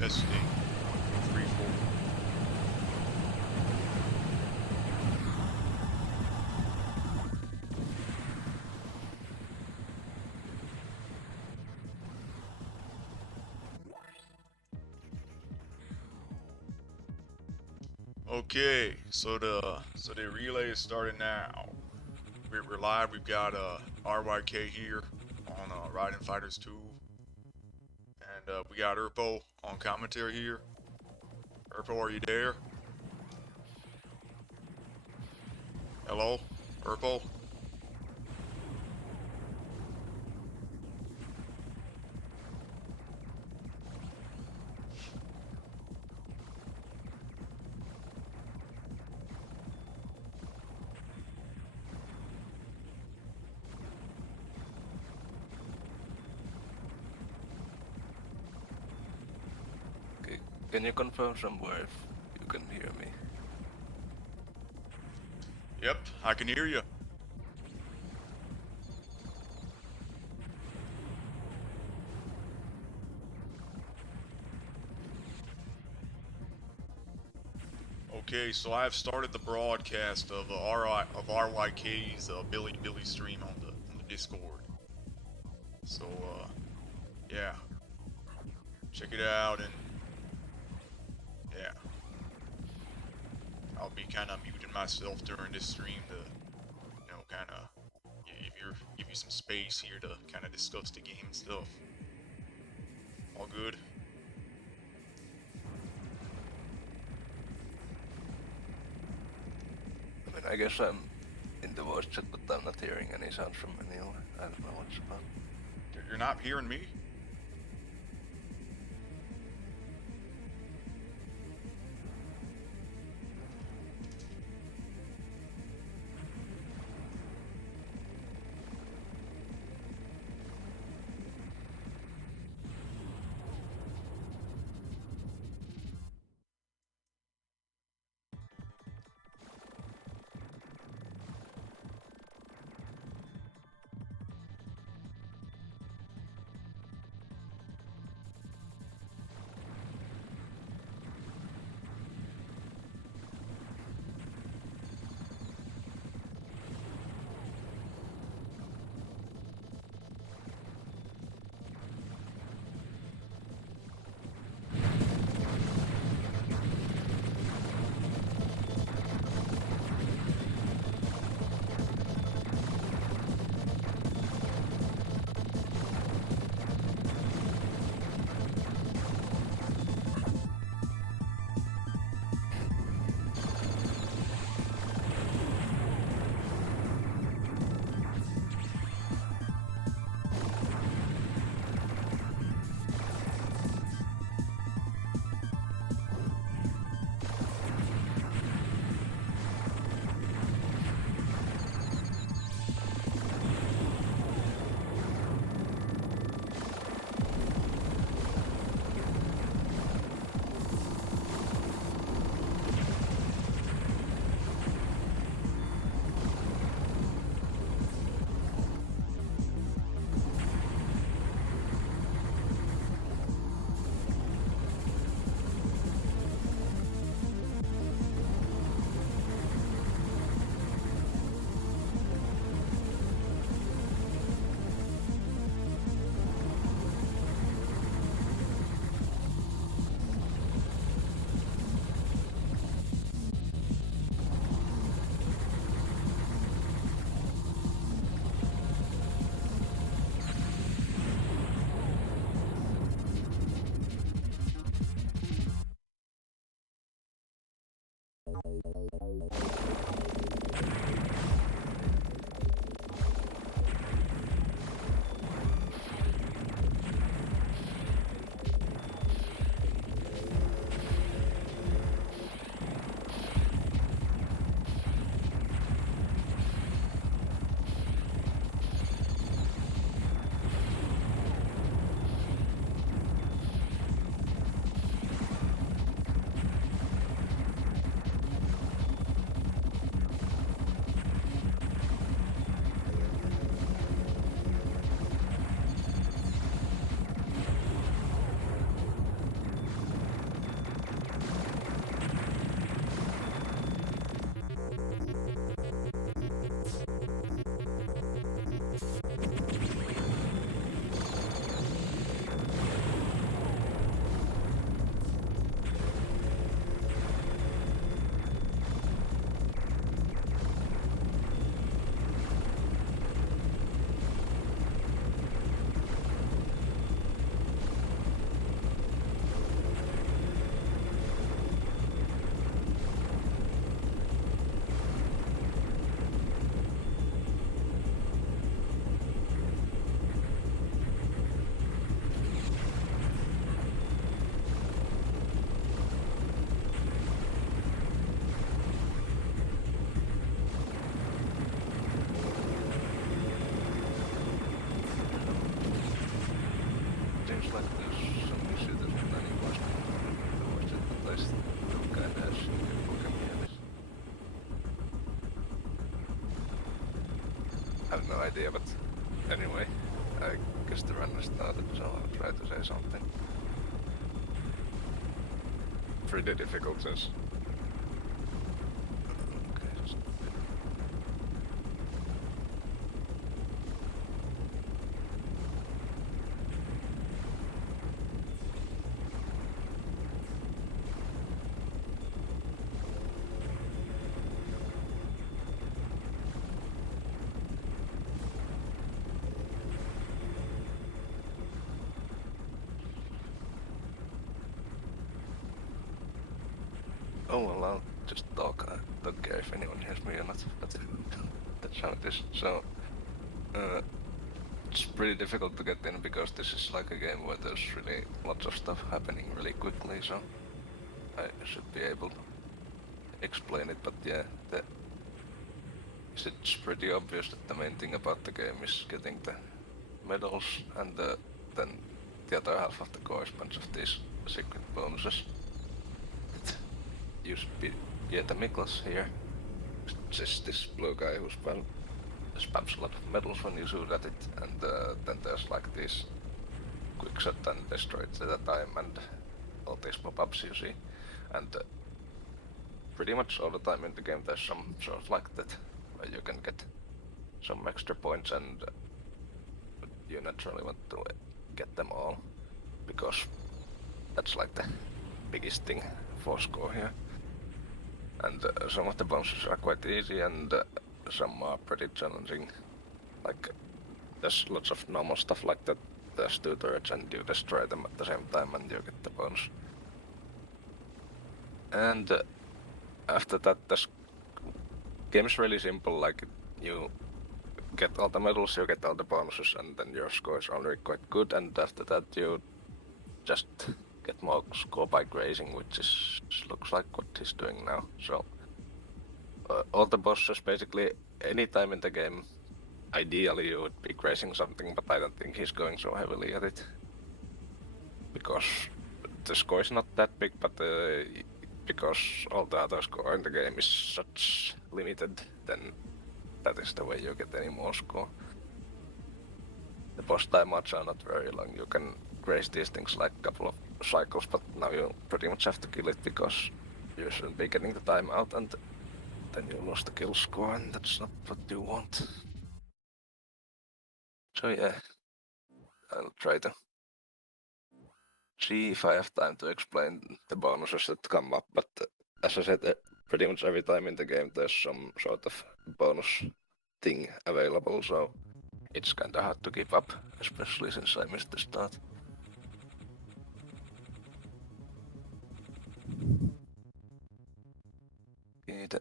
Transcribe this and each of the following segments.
SD. 3, 4. Okay, so the relay is starting now. We're live. We've got RYK here on Riding Fighters 2, and we got Urpo on commentary here. Urpo, are you there? Hello, Urpo. Can you confirm somewhere if you can hear me? Yep, I can hear you. Okay, so I have started the broadcast of RYK's Billy stream on the Discord. So yeah, check it out, and yeah, I'll be kind of muting myself during this stream to, you know, kind of give you some space here to kind of discuss the game and stuff. All good. I mean, I guess I'm in the voice chat, but I'm not hearing any sounds from anyone. I don't know what's about. You're not hearing me? noista tukkainen, jos lukemia. I have no idea, but anyway, I guess the run has started, so I'll try to say something. Pretty difficult since. Okay, just... Oh well, I'll just talk. I don't care if anyone hears me or not, but that's how it is. So, it's pretty difficult to get in because this is like a game where there's really lots of stuff happening really quickly, so I should be able to explain it, but yeah, it's pretty obvious that the main thing about the game is getting the medals and then the other half of the core is a bunch of these secret bonuses. You should be the Miklas here. It's this blue guy who spams a lot of medals when you shoot at it, and then there's like these quick shot and destroy it at a time and all these pop-ups you see. And pretty much all the time in the game there's some sort of like that where you can get some extra points, and you naturally want to get them all because that's like the biggest thing for score here. And some of the bonuses are quite easy and some are pretty challenging. Like there's lots of normal stuff like that. There's 2 turrets and you destroy them at the same time and you get the bonus. And after that the game is really simple, like you get all the medals, you get all the bonuses, and then your score is already quite good, and after that you just get more score by grazing, which looks like what he's doing now. So all the bosses basically any time in the game, ideally you would be grazing something, but I don't think he's going so heavily at it because the score is not that big, but because all the other score in the game is such limited, then that is the way you get any more score. The boss timeouts are not very long. You can graze these things like a couple of cycles, but now you pretty much have to kill it because you shouldn't be getting the timeout, and then you lose the kill score, and that's not what you want. So yeah, I'll try to see if I have time to explain the bonuses that come up, but as I said, pretty much every time in the game there's some sort of bonus thing available, so it's kinda hard to keep up, especially since I missed the start. Okay, the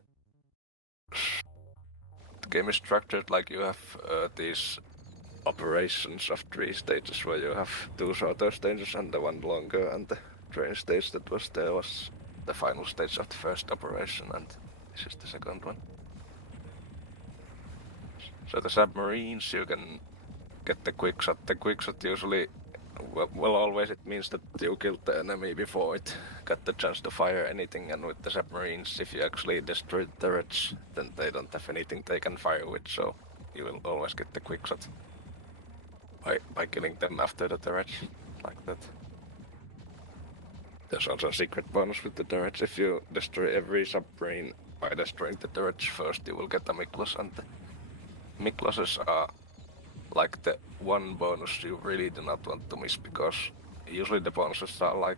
game is structured like you have these operations of 3 stages where you have 2 shorter stages and the 1 longer, and the train stage that was there was the final stage of the first operation, and this is the second one. So the submarines, you can get the quick shot. The quick shot usually, well always it means that you killed the enemy before it got the chance to fire anything, and with the submarines, if you actually destroy the turrets, then they don't have anything they can fire with, so you will always get the quick shot by killing them after the turrets, like that. There's also a secret bonus with the turrets. If you destroy every submarine by destroying the turrets first, you will get a Miklas, and the Miklases are like the one bonus you really do not want to miss, because usually the bonuses are like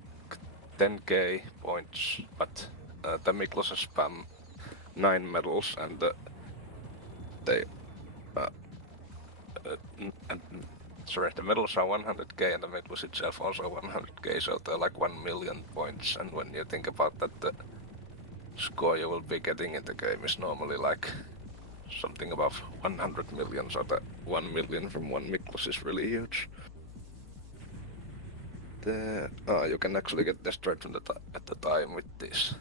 10k points, but the Miklases spam 9 medals, and they sorry, the medals are 100k and the Miklas itself also 100k, so they're like 1 million points, and when you think about that, the score you will be getting in the game is normally like something above 100 million, so the 1 million from 1 Miklas is really huge. You can actually get destroyed from at the time with these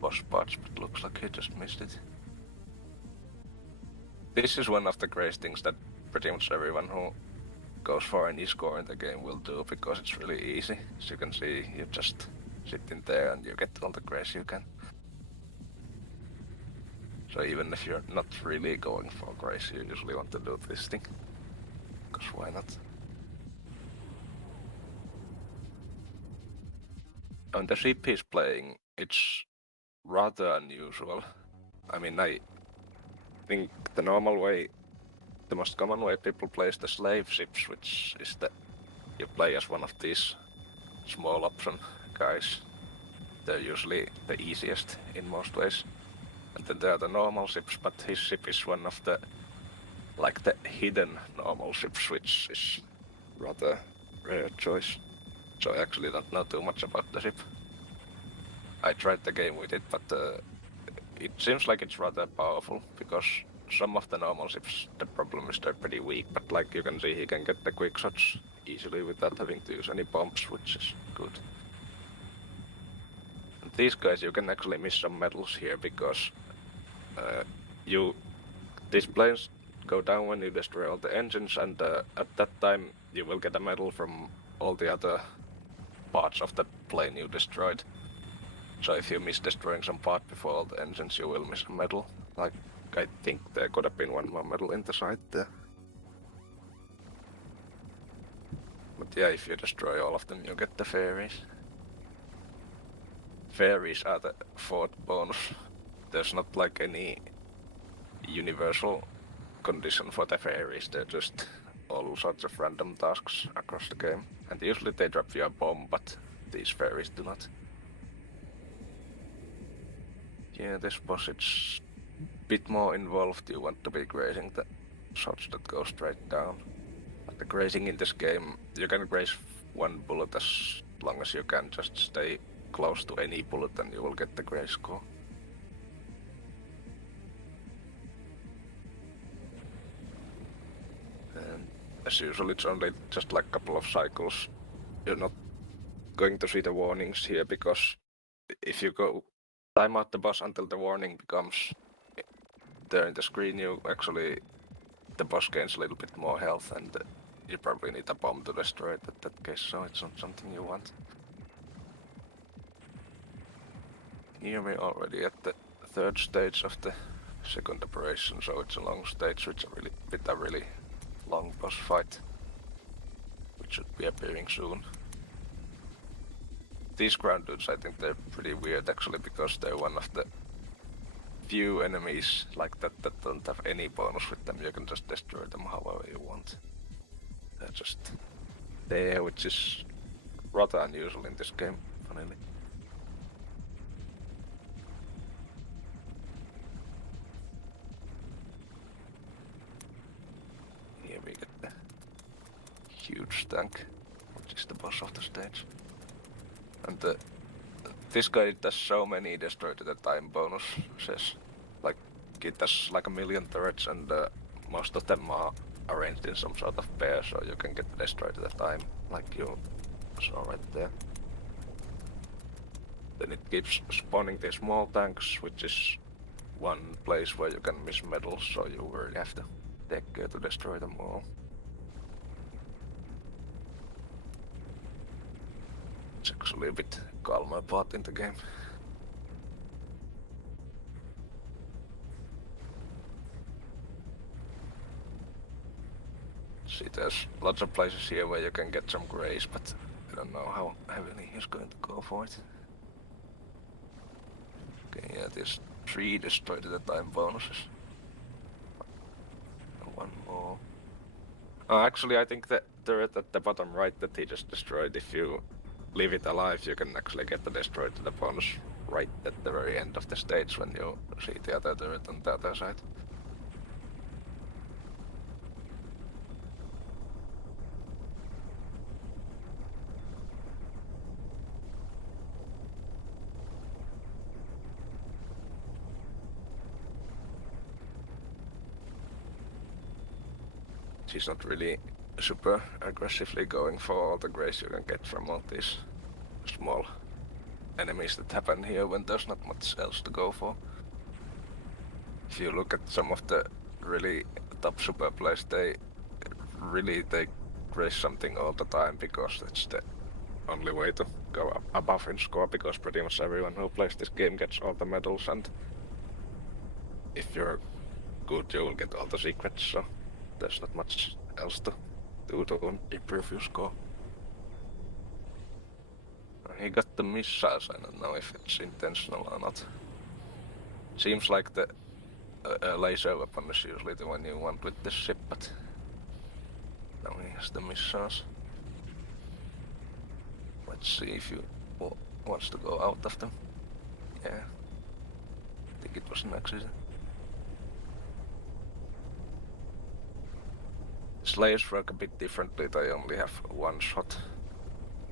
boss parts, but looks like he just missed it. This is one of the great things that pretty much everyone who goes for any score in the game will do, because it's really easy. As you can see, you just sitting there and you get all the grace you can. So even if you're not really going for grace, you usually want to do this thing. Because why not? When the ship is playing, it's rather unusual. I mean, I think the normal way, the most common way people play is the slave ships, which is that you play as one of these small option guys. They're usually the easiest in most ways. And then there are the normal ships, but his ship is one of the, like the hidden normal ships, which is rather rare choice. So I actually don't know too much about the ship. I tried the game with it, but it seems like it's rather powerful, because some of the normal ships, the problem is they're pretty weak, but like you can see, he can get the quick shots easily without having to use any bombs, which is good. And these guys, you can actually miss some medals here, because these planes go down when you destroy all the engines, and at that time you will get a medal from all the other parts of the plane you destroyed. So if you miss destroying some part before all the engines, you will miss a medal. Like, I think there could have been one more medal in the site there. But yeah, if you destroy all of them, you get the fairies. Fairies are the fourth bonus. There's not like any universal condition for the fairies, they're just all sorts of random tasks across the game. And usually they drop you a bomb, but these fairies do not. Yeah, this boss, it's a bit more involved. You want to be grazing the shots that go straight down. But the grazing in this game, you can graze one bullet as long as you can. Just stay close to any bullet and you will get the graze score. And as usual, it's only just like a couple of cycles. You're not going to see the warnings here, because if you go time out the boss until the warning becomes there in the screen, the boss gains a little bit more health, and you probably need a bomb to destroy it in that case, so it's not something you want. Here we're already at the third stage of the second operation, so it's a long stage with a really long boss fight, which should be appearing soon. These ground dudes, I think they're pretty weird actually, because they're one of the few enemies like that don't have any bonus with them. You can just destroy them however you want. They're just there, which is rather unusual in this game, funnily. Here we get the huge tank, which is the boss of the stage. And this guy does so many destroy to the time bonuses. Like, it does like 1 million turrets, and most of them are arranged in some sort of pair, so you can get the destroy to the time, like you saw right there. Then it keeps spawning these small tanks, which is one place where you can miss medals, so you really have to take care to destroy them all. It's actually a bit calmer part in the game. See, there's lots of places here where you can get some grace, but I don't know how heavily he's going to go for it. Okay, yeah, there's 3 destroy to the time bonuses. And 1 more. Actually, I think the turret at the bottom right that he just destroyed, if you leave it alive, you can actually get the destroy to the bonus right at the very end of the stage when you see the other turret on the other side. She's not really super aggressively going for all the grace you can get from all these small enemies that happen here when there's not much else to go for. If you look at some of the really top super players, they grace something all the time, because that's the only way to go above in score, because pretty much everyone who plays this game gets all the medals, and if you're good, you will get all the secrets, so there's not much else to do to improve your score. He got the missiles, I don't know if it's intentional or not. Seems like the laser weapon is usually the one you want with this ship, but now he has the missiles. Let's see if he wants to go out of them. Yeah, I think it was an accident. The Slayers work a bit differently, they only have one shot,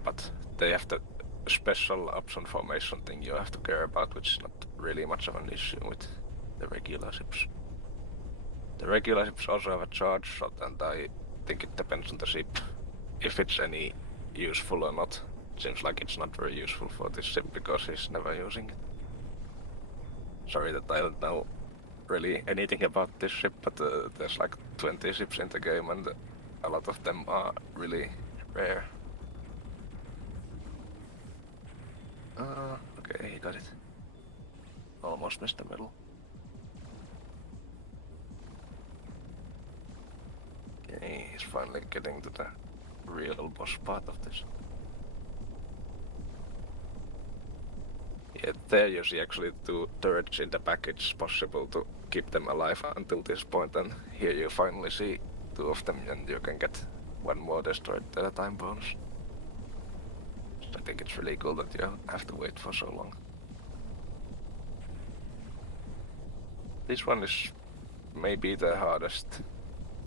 but they have the special option formation thing you have to care about, which is not really much of an issue with the regular ships. The regular ships also have a charge shot, and I think it depends on the ship if it's any useful or not. Seems like it's not very useful for this ship because he's never using it. Sorry that I don't know really anything about this ship, but there's like 20 ships in the game and a lot of them are really rare. Okay, he got it. Almost missed the middle. Okay, he's finally getting to the real boss part of this. Yeah, there you see actually 2 turrets in the back. It's possible to keep them alive until this point, and here you finally see 2 of them, and you can get 1 more destroyed at a time bonus. I think it's really cool that you have to wait for so long. This one is maybe the hardest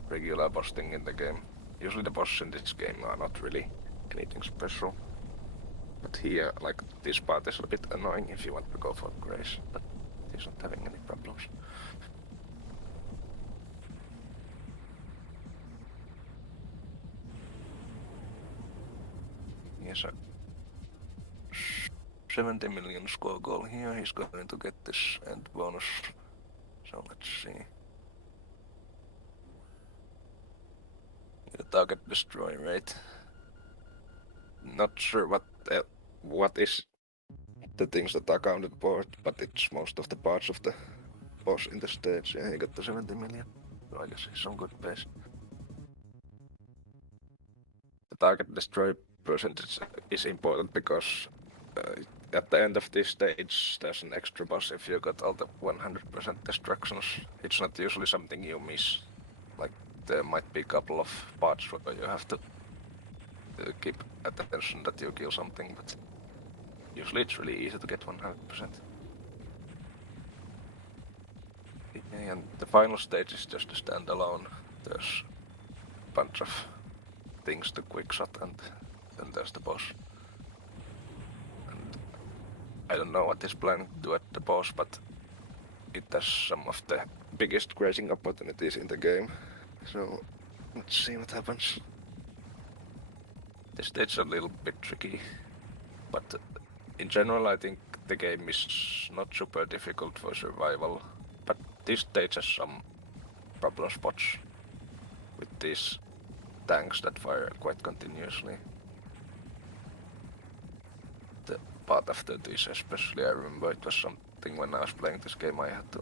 regular boss thing in the game. Usually the bosses in this game are not really anything special. But here, like, this part is a bit annoying if you want to go for Grace, but he's not having any problems. Yes, a 70 million score goal here. He's going to get this end bonus. So let's see. The target destroy rate. Not sure what is the things that are counted for it, but it's most of the parts of the boss in the stage. Yeah, he got the 70 million. So I guess he's on good pace. The target destroy percentage is important because at the end of this stage there's an extra boss if you got all the 100% destructions. It's not usually something you miss. Like, there might be a couple of parts where you have to keep attention that you kill something, but usually it's really easy to get 100%. And the final stage is just a standalone. There's a bunch of things to quickshot, and then there's the boss. And I don't know what he's planning to do at the boss, but it has some of the biggest grazing opportunities in the game. So let's see what happens. This stage is a little bit tricky, but in general I think the game is not super difficult for survival, but this stage has some problem spots with these tanks that fire quite continuously. The part after this especially, I remember it was something when I was playing this game I had to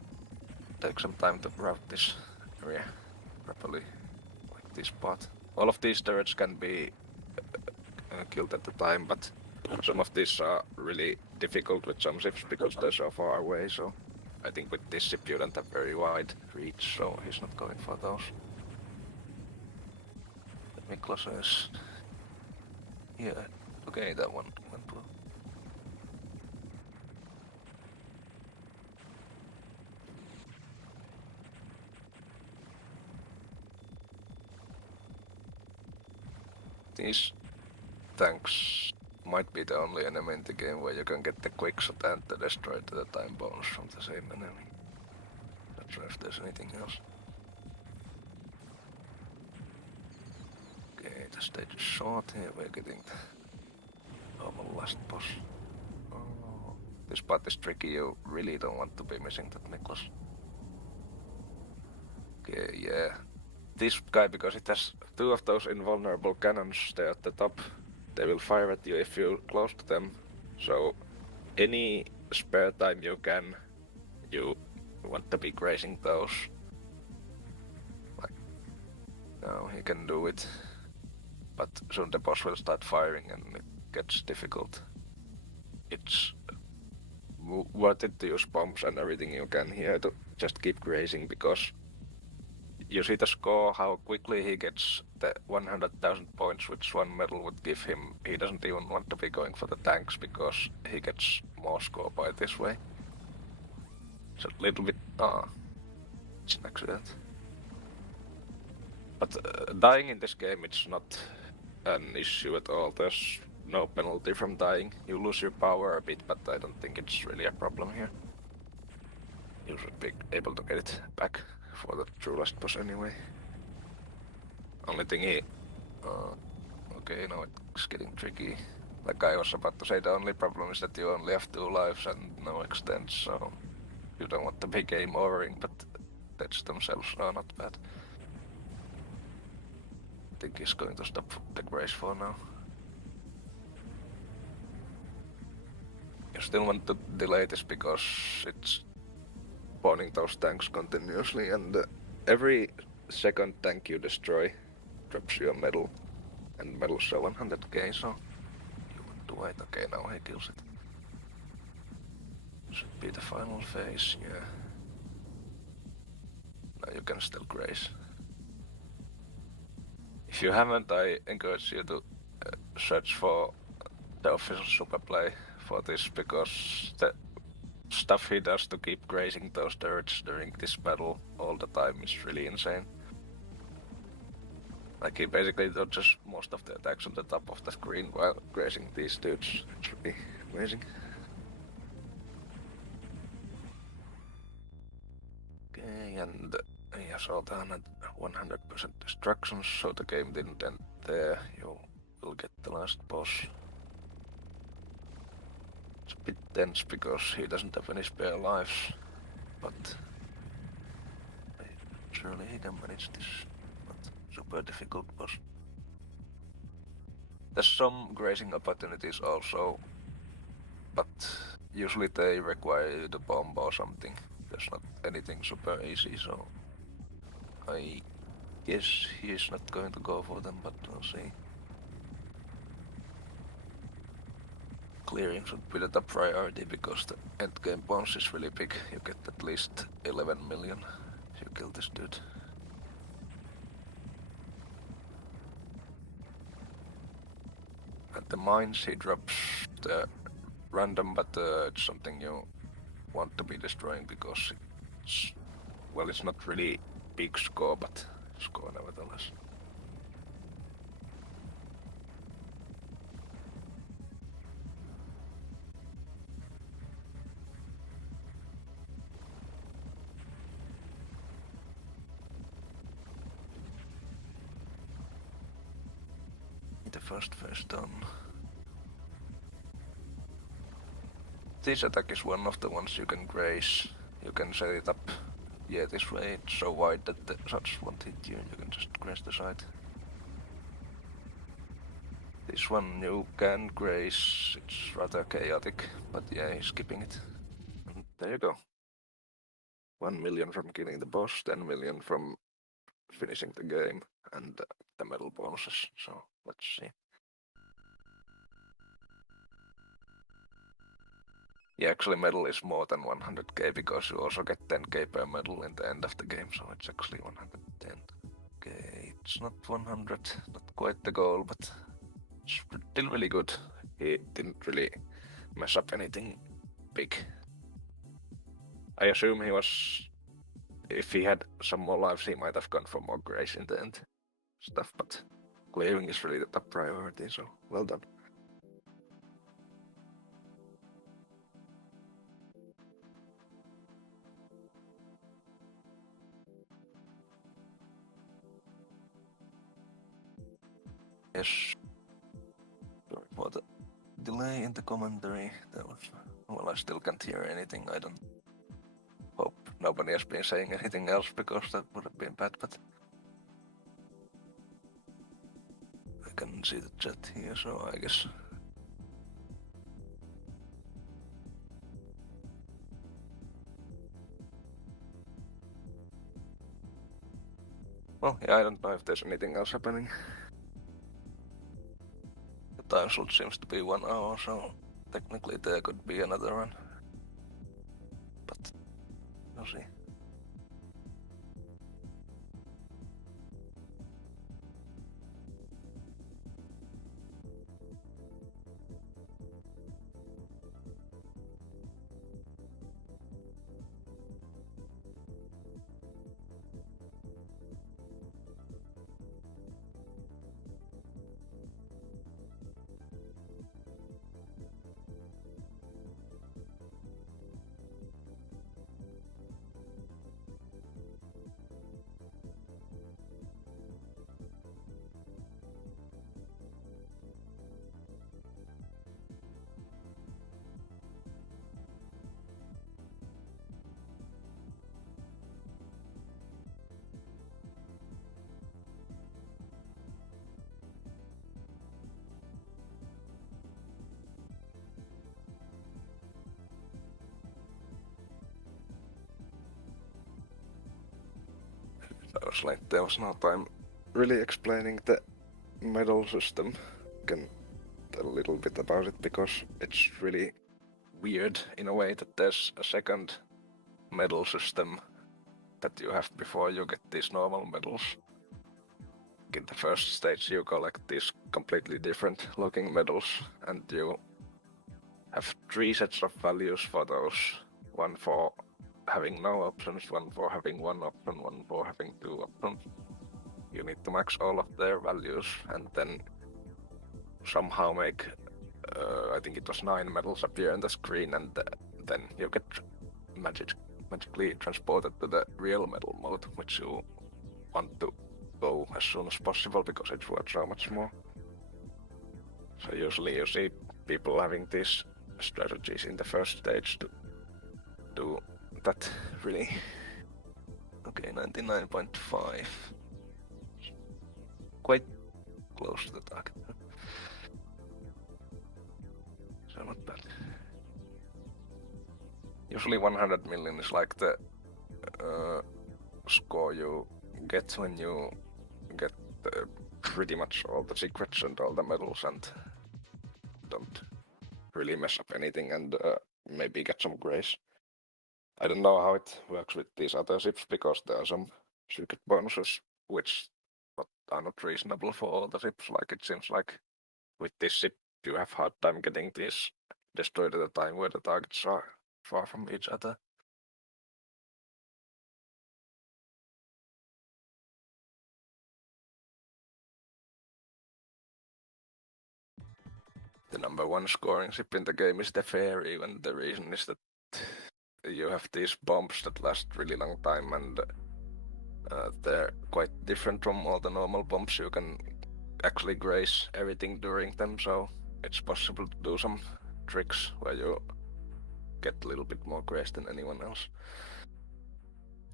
take some time to route this area properly, like this part. All of these turrets can be killed at the time, but some of these are really difficult with some ships because they're so far away, so I think with this ship you don't have very wide reach, so he's not going for those. Miklos is... yeah, okay, that one went well. These tanks might be the only enemy in the game where you can get the quick shot and the destroy at the time bonus from the same enemy. Not sure if there's anything else. Okay, the stage is short here, we're getting the normal last boss. Oh, this part is tricky, you really don't want to be missing that Miklos. Okay, yeah. This guy, because it has 2 of those invulnerable cannons there at the top, they will fire at you if you're close to them. So any spare time you can, you want to be grazing those. Like, now he can do it, but soon the boss will start firing and it gets difficult. It's worth it to use bombs and everything you can here to just keep grazing, because you see the score, how quickly he gets the 100,000 points, which one medal would give him. He doesn't even want to be going for the tanks because he gets more score by this way. It's a little bit... it's an accident. But dying in this game, it's not an issue at all. There's no penalty from dying. You lose your power a bit, but I don't think it's really a problem here. You should be able to get it back for the true last boss anyway. Only thing he... okay, now it's getting tricky. Like I was about to say, the only problem is that you only have 2 lives and no extends, so you don't want to be game overing, but deaths themselves are not bad. I think he's going to stop the grace for now. You still want to delay this because it's spawning those tanks continuously, and every second tank you destroy drops you a medal, and medals are 100k, so you want to wait. Okay, now he kills it. Should be the final phase, yeah. Now you can still graze. If you haven't, I encourage you to search for the official super play for this, because the stuff he does to keep grazing those turrets during this battle all the time is really insane. Like, he basically dodges most of the attacks on the top of the screen while grazing these dudes. It's really amazing. Okay, and he has all the 100% destructions, so the game didn't end there. You will get the last boss. It's a bit tense because he doesn't have any spare lives, but surely he can manage this. Not super difficult boss. There's some grazing opportunities also, but usually they require you to bomb or something. There's not anything super easy, so I guess he's not going to go for them, but we'll see. Clearing should be the top priority because the endgame bounce is really big. You get at least 11 million if you kill this dude. At the mines he drops the random, but it's something you want to be destroying because it's... well, it's not really big score, but score nevertheless. The first phase done. This attack is one of the ones you can graze. You can set it up, yeah, this way. It's so wide that the shots won't hit you. You can just graze the side. This one you can graze. It's rather chaotic, but yeah, he's skipping it. And there you go. 1 million from killing the boss, 10 million from finishing the game, and the medal bonuses. So let's see. Yeah, actually medal is more than 100k because you also get 10k per medal in the end of the game, so it's actually 110. Okay, it's not 100, not quite the goal, but it's still really good. He didn't really mess up anything big. I assume he was... if he had some more lives, he might have gone for more grace in the end stuff, but clearing is really the top priority, so well done. Yes. Sorry for the delay in the commentary. That was... well, I still can't hear anything. I don't... hope nobody has been saying anything else because that would have been bad, but... I can see the chat here, so I guess. Well, yeah, I don't know if there's anything else happening. The time slot seems to be 1 hour, so technically there could be another one. But we'll see. I was like, there was no time really explaining the medal system. Can tell a little bit about it because it's really weird in a way that there's a second medal system that you have before you get these normal medals. In the first stage you collect these completely different looking medals and you have 3 sets of values for those. One for having no options, one for having 1 option, one for having 2 options. You need to max all of their values and then somehow make, I think it was 9 medals appear on the screen, and then you get magically transported to the real medal mode, which you want to go as soon as possible because it's worth so much more. So usually you see people having these strategies in the first stage to do that really. Okay, 99.5. Quite close to the target. So not bad. Usually 100 million is like the score you get when you get pretty much all the secrets and all the medals and don't really mess up anything and maybe get some grace. I don't know how it works with these other ships because there are some secret bonuses which are not reasonable for all the ships. Like it seems like with this ship you have hard time getting these destroyed at a time where the targets are far from each other. The number 1 scoring ship in the game is the Fairy, and the reason is that you have these bombs that last really long time and they're quite different from all the normal bombs. You can actually grace everything during them, so it's possible to do some tricks where you get a little bit more grace than anyone else.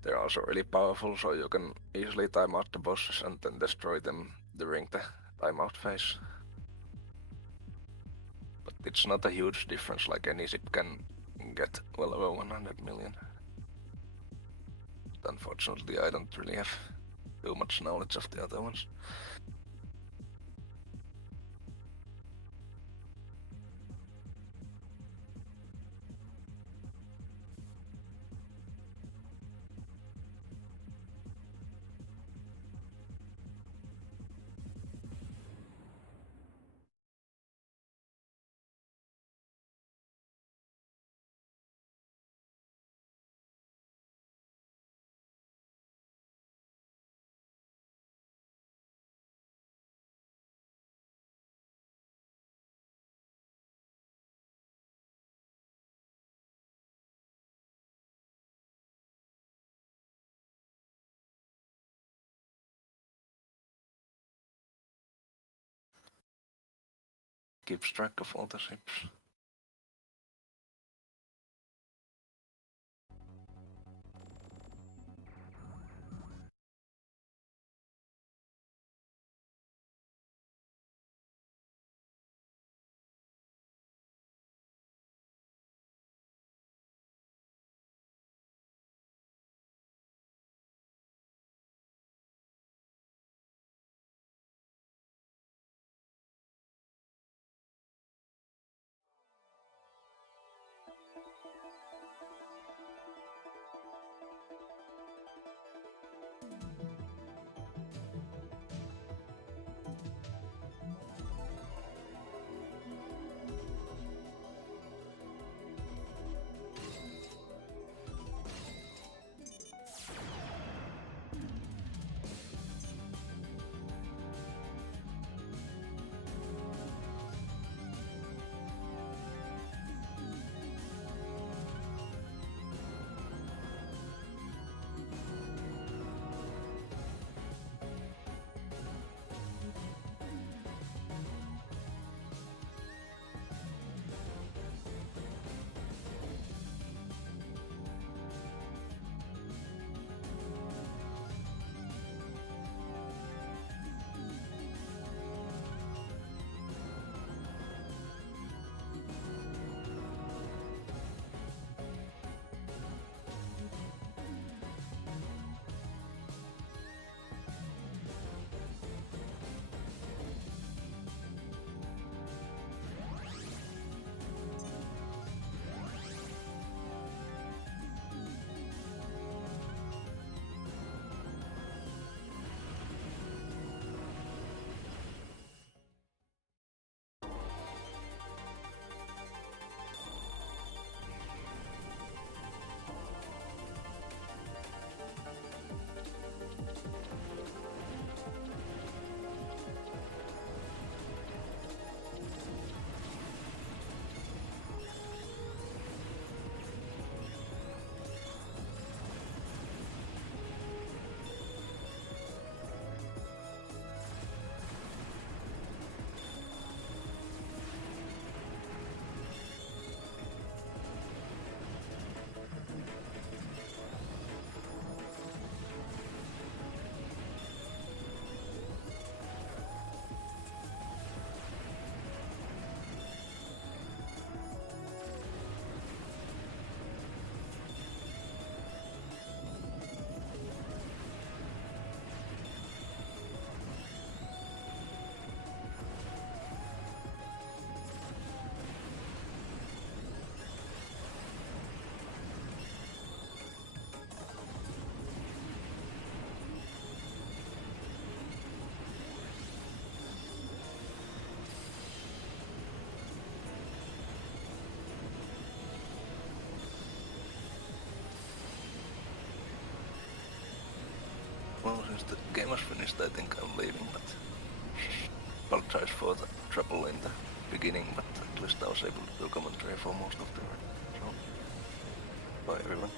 They're also really powerful, so you can easily time out the bosses and then destroy them during the timeout phase. But it's not a huge difference, like any ship can get well over 100 million. But unfortunately, I don't really have too much knowledge of the other ones. Keeps track of all the ships. since the game was finished, I think I'm leaving, but apologize for the trouble in the beginning, but at least I was able to do commentary for most of the run. So, bye everyone.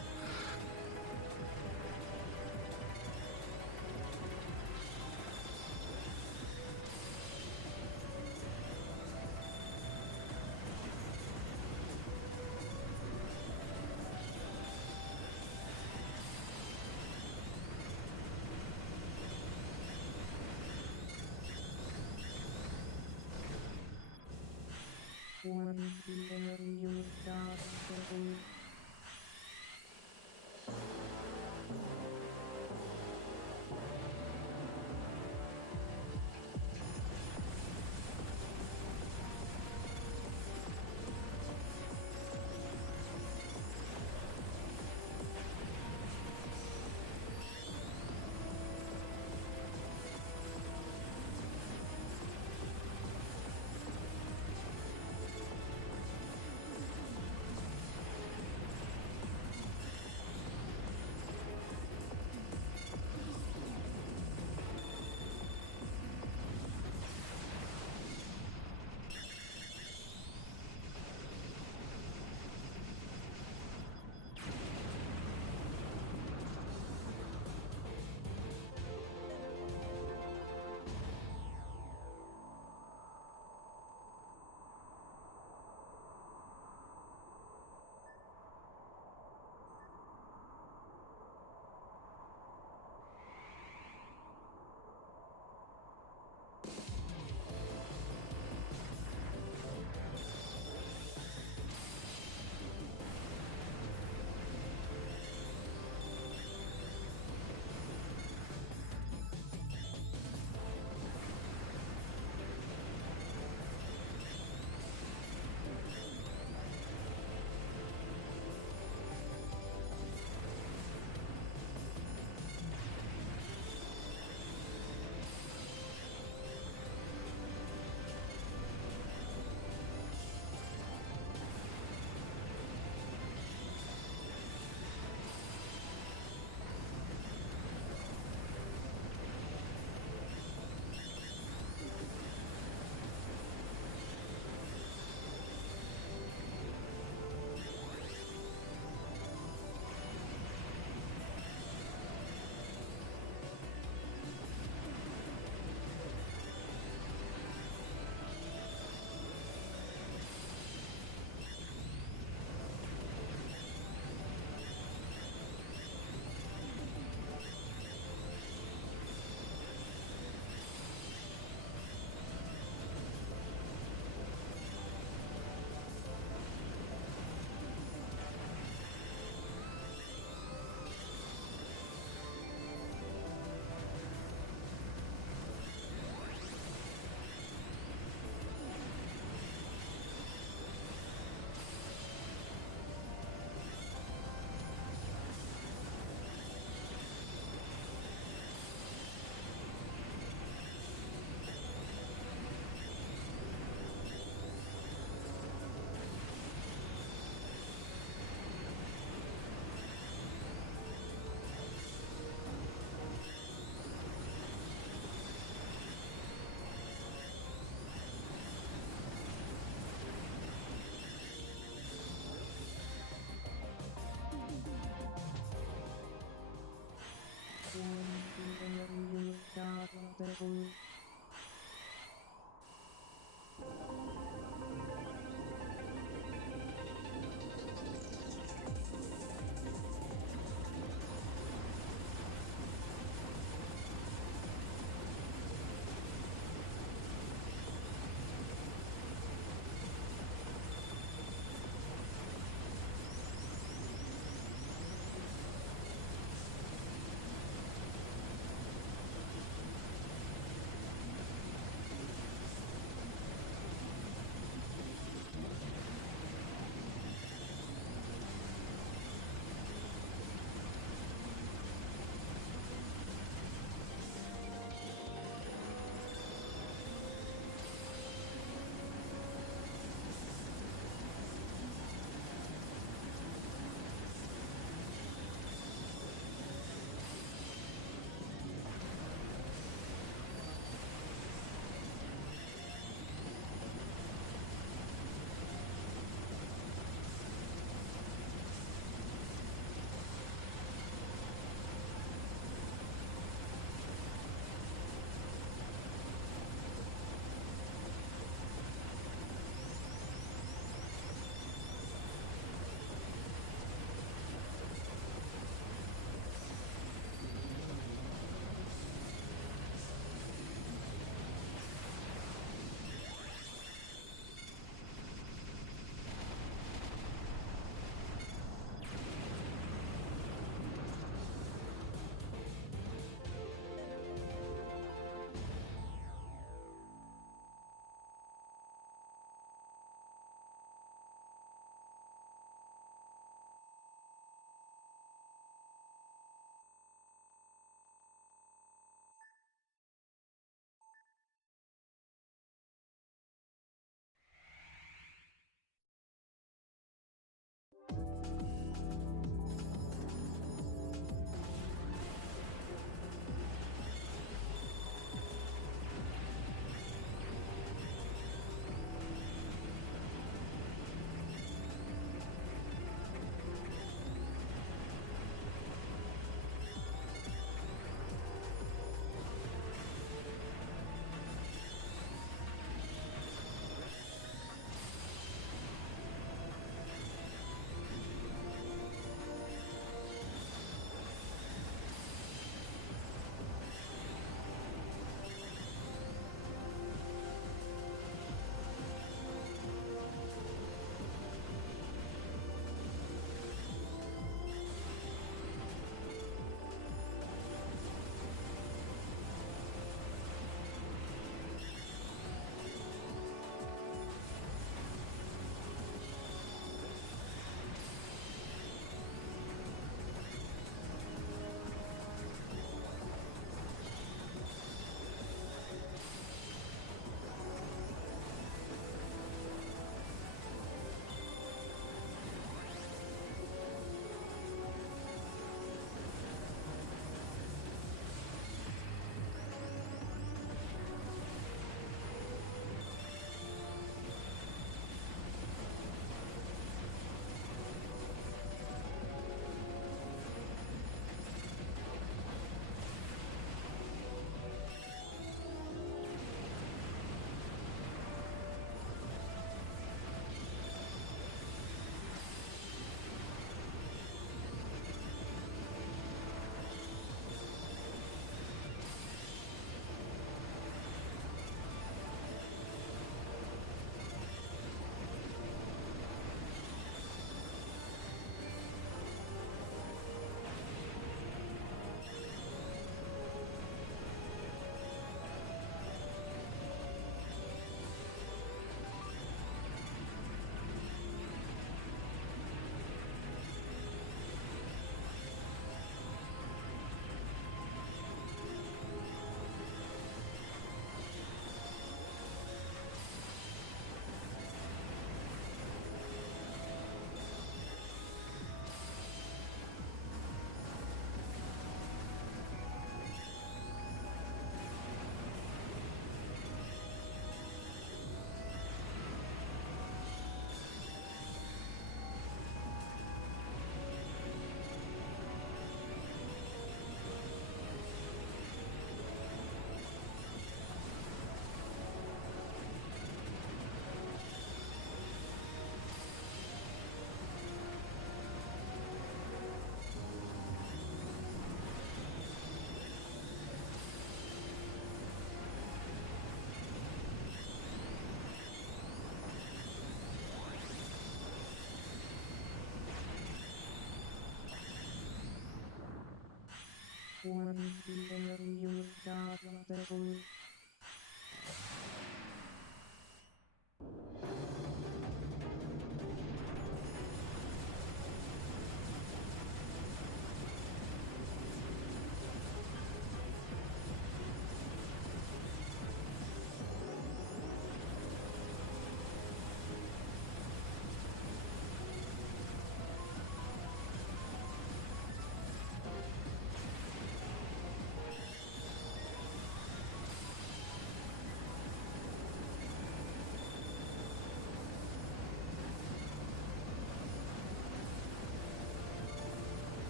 Warning, the area dark level.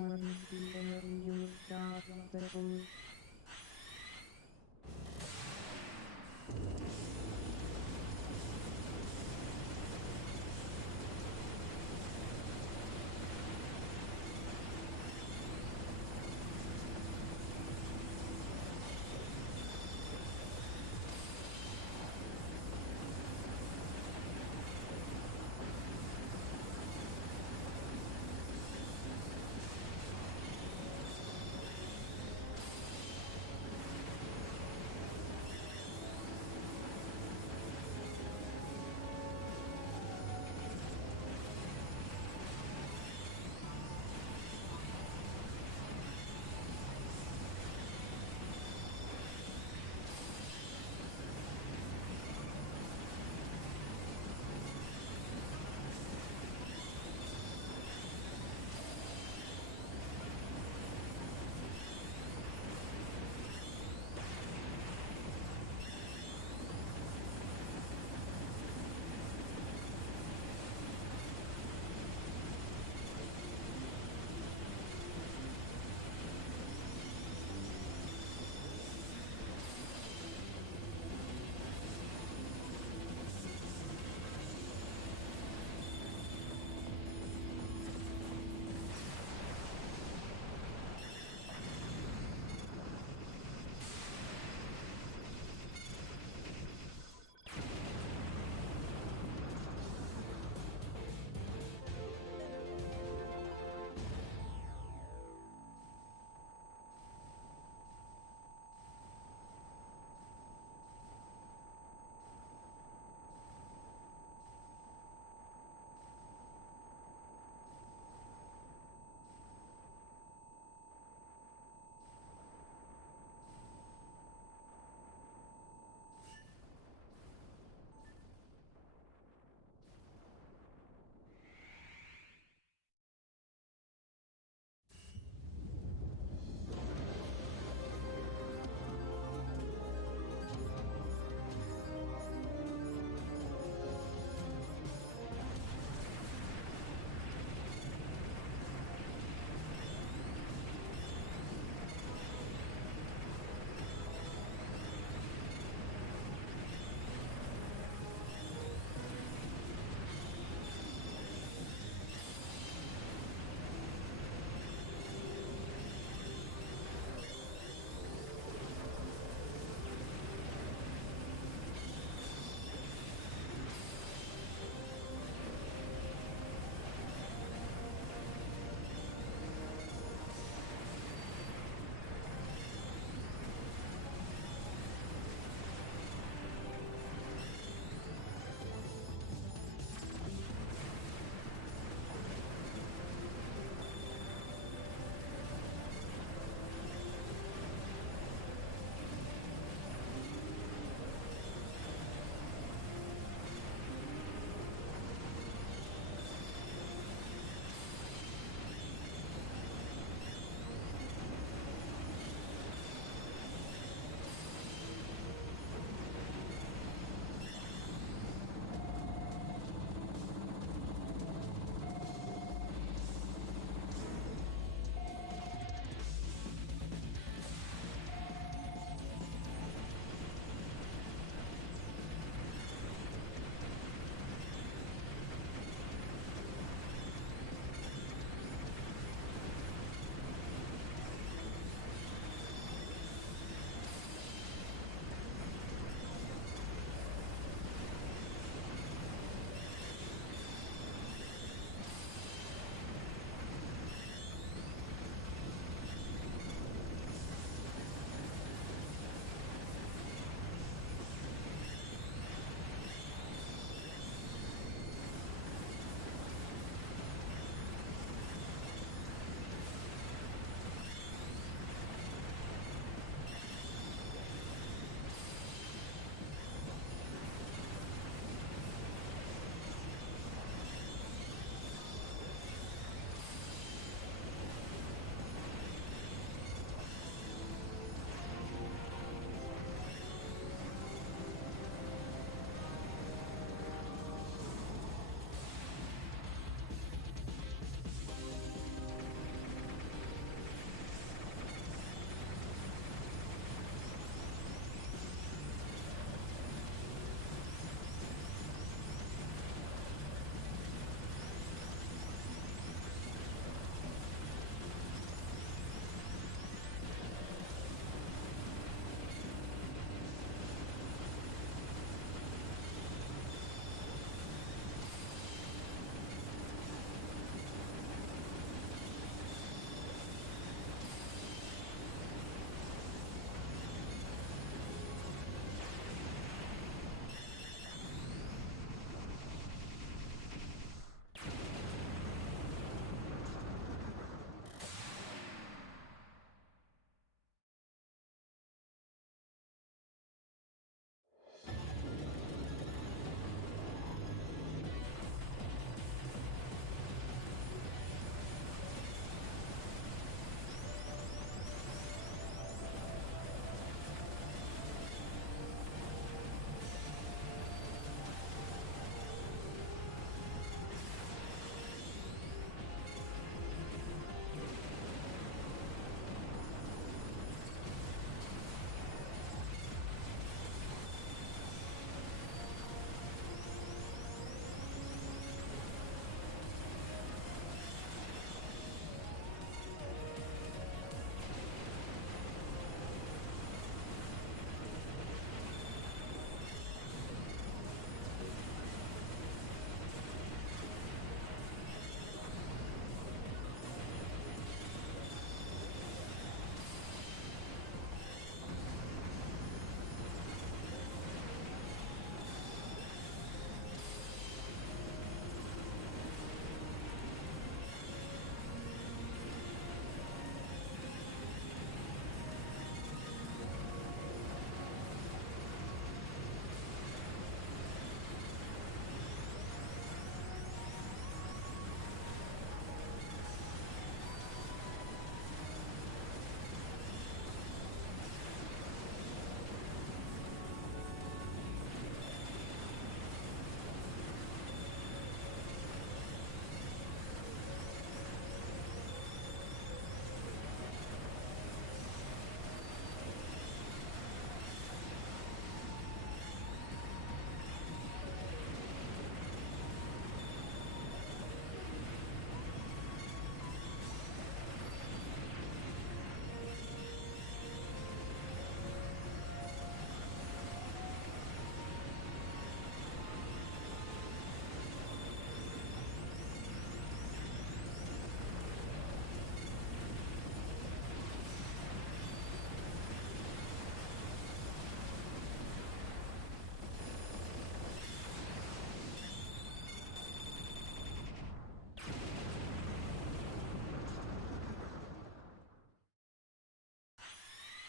1 p.m. You start the push.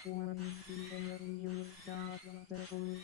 Warning, the area is not stable.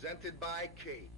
Presented by Kate.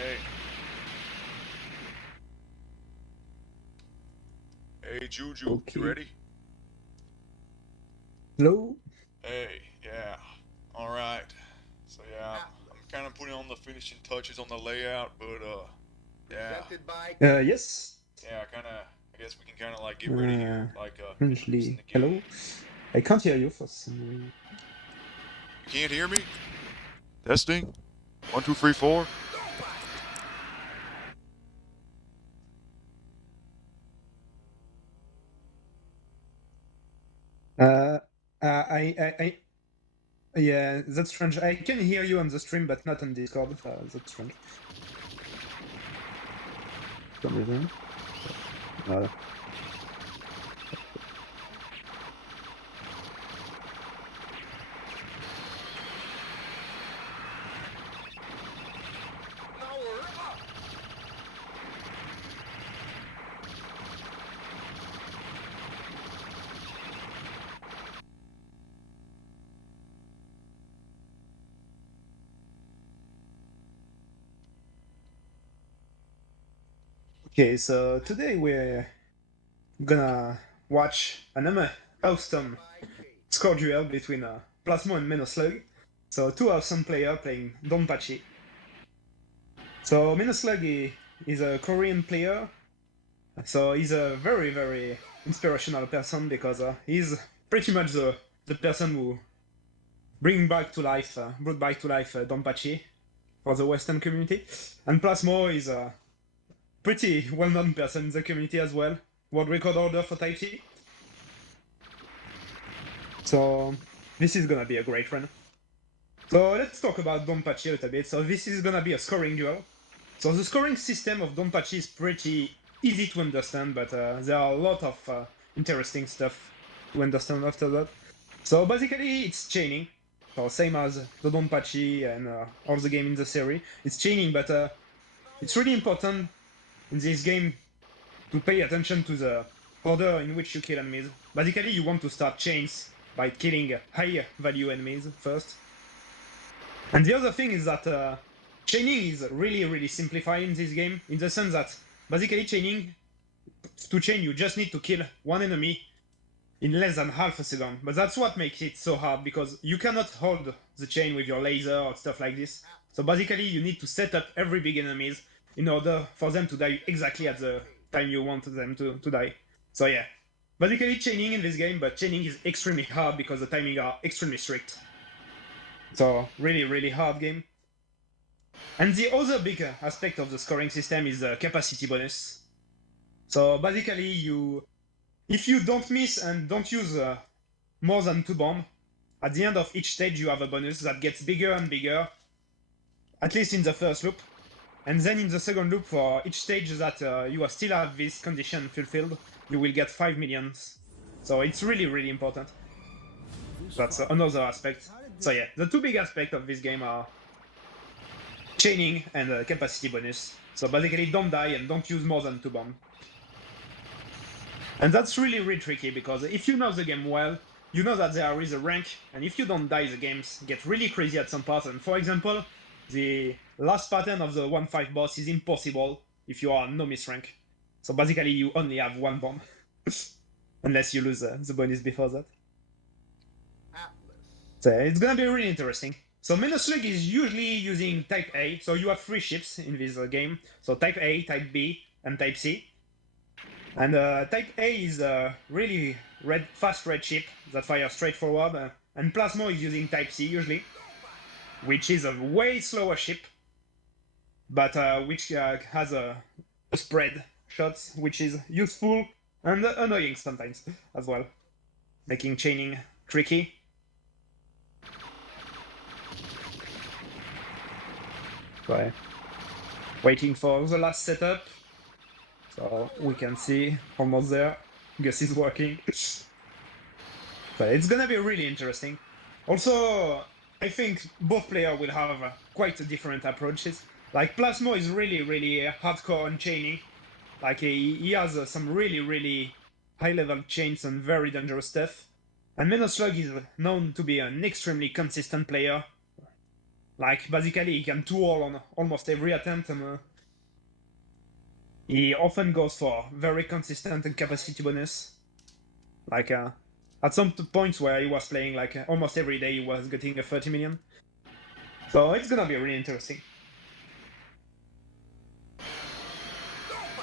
Hey. Hey, Juju, Okay. you ready? Hello? Hey, yeah. Alright. So yeah, I'm kind of putting on the finishing touches on the layout, but yeah. Presented by Yes. Yeah, I guess we can kind of like get ready here, like introducing Currently, the game. hello? I can't hear you for some reason. You can't hear me? Testing. 1, 2, 3, 4. Yeah, that's strange. I can hear you on the stream, but not on Discord. That's strange. For some reason. Uh, Power Up. okay, so today we're gonna watch another awesome By Kate. score duel between Plasmo and Menoslug. So two awesome players playing Donpachi. So Menoslug is a Korean player. So he's a very, very inspirational person because he's pretty much the person who brought back to life Donpachi for the Western community. And Plasmo is a pretty well-known person in the community as well. World record holder for Type C. So this is gonna be a great run. So let's talk about Donpachi a little bit. So this is gonna be a scoring duel. So the scoring system of Donpachi is pretty easy to understand, but there are a lot of interesting stuff to understand after that. So basically, it's chaining. So same as the Donpachi and all the game in the series. It's chaining, but it's really important in this game to pay attention to the order in which you kill enemies. Basically, you want to start chains by killing high value enemies first. And the other thing is that chaining is really, really simplified in this game, in the sense that basically chaining, to chain you just need to kill one enemy in less than half a second. But that's what makes it so hard, because you cannot hold the chain with your laser or stuff like this. So basically you need to set up every big enemies in order for them to die exactly at the time you want them to die. So yeah, basically chaining in this game, but chaining is extremely hard because the timing are extremely strict. So really, really hard game. And the other big aspect of the scoring system is the capacity bonus. So basically if you don't miss and don't use more than 2 bombs, at the end of each stage you have a bonus that gets bigger and bigger, at least in the first loop. And then in the second loop, for each stage that you still have this condition fulfilled, you will get 5 millions. So it's really, really important. That's another aspect. So yeah, the two big aspects of this game are chaining and capacity bonus. So basically don't die and don't use more than 2 bombs. And that's really, really tricky, because if you know the game well, you know that there is a rank, and if you don't die, the games get really crazy at some parts. And for example, the last pattern of the 1-5 boss is impossible if you are no miss rank. So basically you only have 1 bomb. Unless you lose the bonus before that. Atlas. So it's gonna be really interesting. So Menoslug is usually using Type A, so you have 3 ships in this game. So Type A, Type B, and Type C. And Type A is a really fast red ship that fires straight forward, and Plasmo is using Type C usually, which is a way slower ship, but which has a spread shots, which is useful and annoying sometimes as well, making chaining tricky. So, waiting for the last setup. So we can see almost there. Gus is working. So it's gonna be really interesting. Also, I think both players will have quite different approaches. Like Plasmo is really hardcore on chaining. Like he has some really high level chains and very dangerous stuff. And Menoslug is known to be an extremely consistent player. Like basically he can 2-all on almost every attempt, and he often goes for very consistent and capacity bonus. Like at some points where he was playing like almost every day, he was getting a 30 million. So it's gonna be really interesting.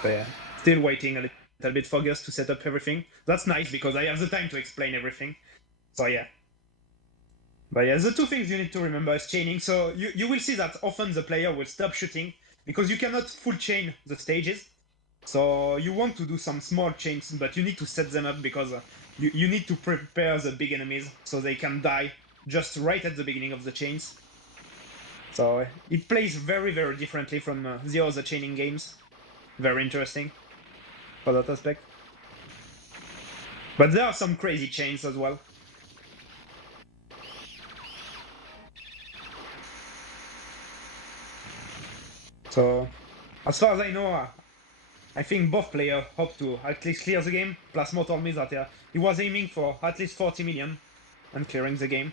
But yeah, still waiting a little bit for Gus to set up everything. That's nice because I have the time to explain everything. So yeah. But yeah, the two things you need to remember is chaining. So you will see that often the player will stop shooting because you cannot full chain the stages. So you want to do some small chains, but you need to set them up because you need to prepare the big enemies so they can die just right at the beginning of the chains. So it plays very differently from the other chaining games. Very interesting for that aspect. But there are some crazy chains as well. So, as far as I know, I think both players hope to at least clear the game. Plasmo told me that he was aiming for at least 40 million and clearing the game.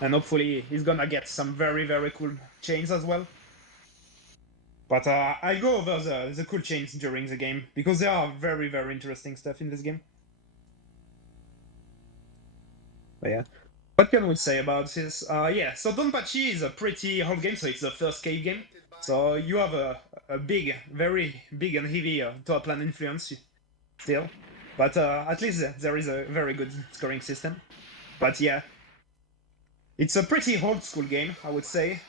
And hopefully he's gonna get some very cool chains as well. But I'll go over the cool chains during the game, because there are very interesting stuff in this game. But yeah. What can we say about this? Yeah, so Donpachi is a pretty old game, so it's the first cave game. So you have a very big and heavy top plan influence still. But at least there is a very good scoring system. But yeah, it's a pretty old school game, I would say.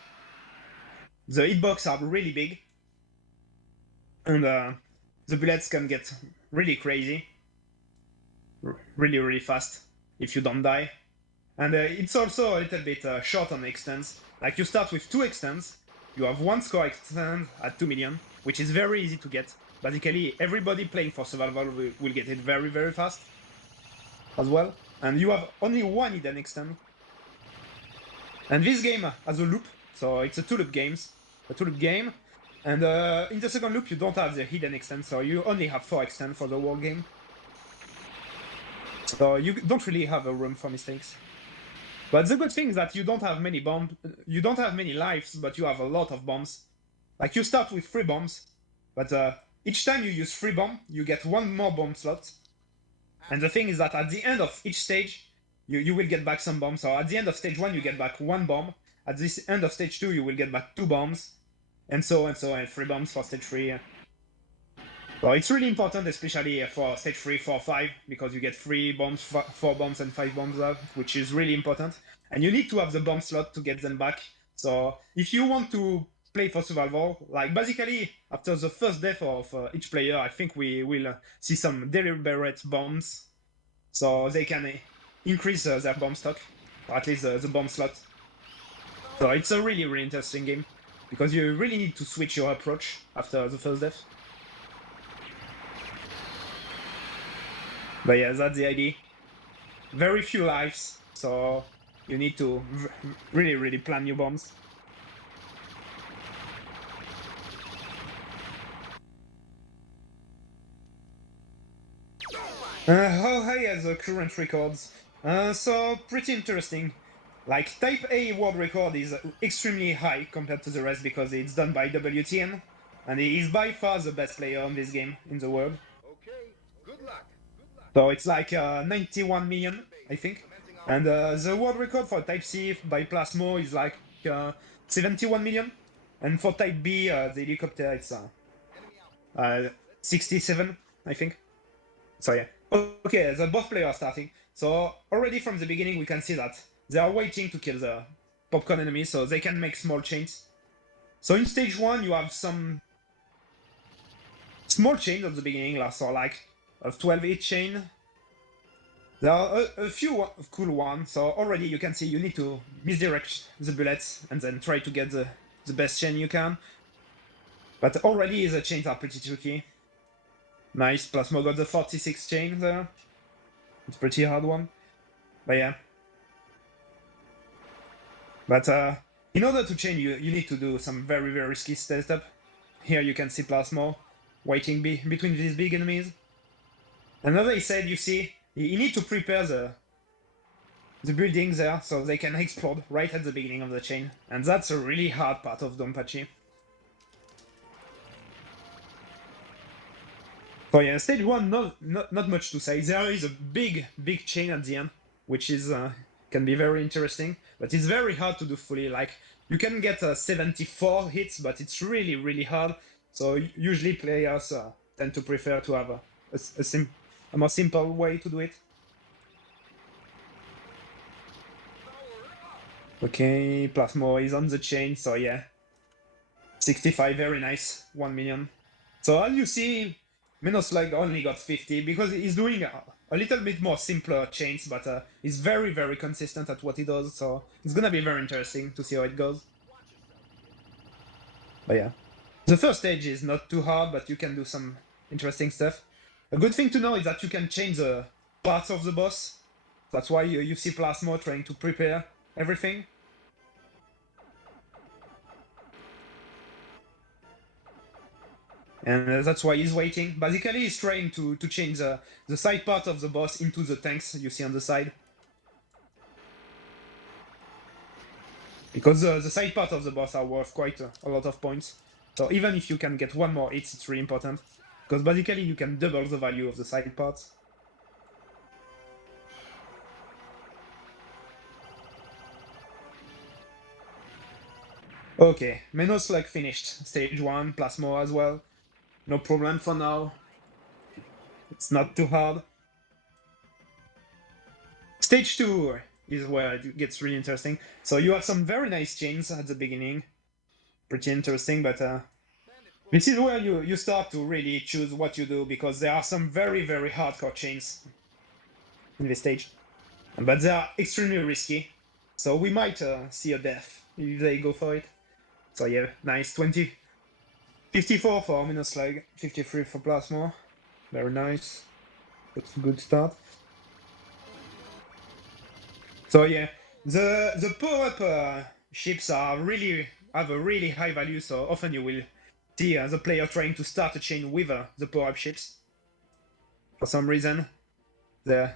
The hitbox are really big. And the bullets can get really crazy. Really fast if you don't die. And it's also a little bit short on extends. Like you start with 2 extends, you have 1 score extend at 2 million, which is very easy to get. Basically, everybody playing for survival will get it very fast as well. And you have only 1 hidden extend. And this game has a loop, so it's a 2-loop game. And in the second loop, you don't have the hidden extend, so you only have 4 extend for the whole game. So you don't really have a room for mistakes. But the good thing is that you don't have many bombs, you don't have many lives, but you have a lot of bombs. Like you start with 3 bombs, but each time you use 3 bombs, you get 1 more bomb slot. And the thing is that at the end of each stage, you will get back some bombs. So at the end of stage 1, you get back 1 bomb. At the end of stage 2, you will get back 2 bombs. And so on, 3 bombs for stage 3. So it's really important, especially for stage 3, 4, 5, because you get 3 bombs, 4 bombs, and 5 bombs up, which is really important. And you need to have the bomb slot to get them back. So if you want to play for survival, like basically after the first death of each player, I think we will see some deliberate bombs, so they can increase their bomb stock, or at least the bomb slot. So it's a really interesting game, because you really need to switch your approach after the first death. But yeah, that's the idea. Very few lives, so you need to really plan your bombs. How high are the current records? So pretty interesting. Like Type A world record is extremely high compared to the rest because it's done by WTN, and he is by far the best player on this game in the world. Okay, good luck. So it's like 91 million, I think. And the world record for Type C by Plasmo is like 71 million. And for Type B, the helicopter, it's 67, I think. So yeah. Okay, the both players are starting. So already from the beginning we can see that they are waiting to kill the popcorn enemies so they can make small chains. So in stage 1 you have some small chains at the beginning, so like a 12 each chain. There are a few cool ones, so already you can see you need to misdirect the bullets and then try to get the best chain you can. But already the chains are pretty tricky. Nice, Plasmo got the 46 chain there. It's a pretty hard one. But yeah. But in order to chain, you need to do some very, very risky setup. Here you can see Plasmo waiting between these big enemies. And as I said, you see, you need to prepare the buildings there so they can explode right at the beginning of the chain. And that's a really hard part of Donpachi. So yeah, stage 1, not much to say. There is a big chain at the end, which is can be very interesting, but it's very hard to do fully. Like, you can get 74 hits, but it's really hard. So usually players tend to prefer to have a more simple way to do it. Okay, Plasmo is on the chain, so yeah. 65, very nice, 1 million. So as you see, Menoslug only got 50 because he's doing a little bit more simpler chains, but he's very consistent at what he does, so it's gonna be very interesting to see how it goes. But yeah. The first stage is not too hard, but you can do some interesting stuff. A good thing to know is that you can change the parts of the boss. That's why you see Plasmo trying to prepare everything. And that's why he's waiting. Basically, he's trying to change the side part of the boss into the tanks you see on the side. Because the side part of the boss are worth quite a lot of points. So even if you can get one more hit, it's really important. Because basically you can double the value of the side parts. Okay, Menoslug finished stage 1, Plasmo as well. No problem for now. It's not too hard. Stage 2 is where it gets really interesting. So you have some very nice chains at the beginning. Pretty interesting, but this is where you start to really choose what you do, because there are some very hardcore chains in this stage. But they are extremely risky. So we might see a death if they go for it. So yeah, nice. 54 for Menoslug, 53 for Plasmo. Very nice. That's a good start. So yeah, the power-up ships have a really high value, so often you will see the player trying to start a chain with the power-up ships. For some reason, they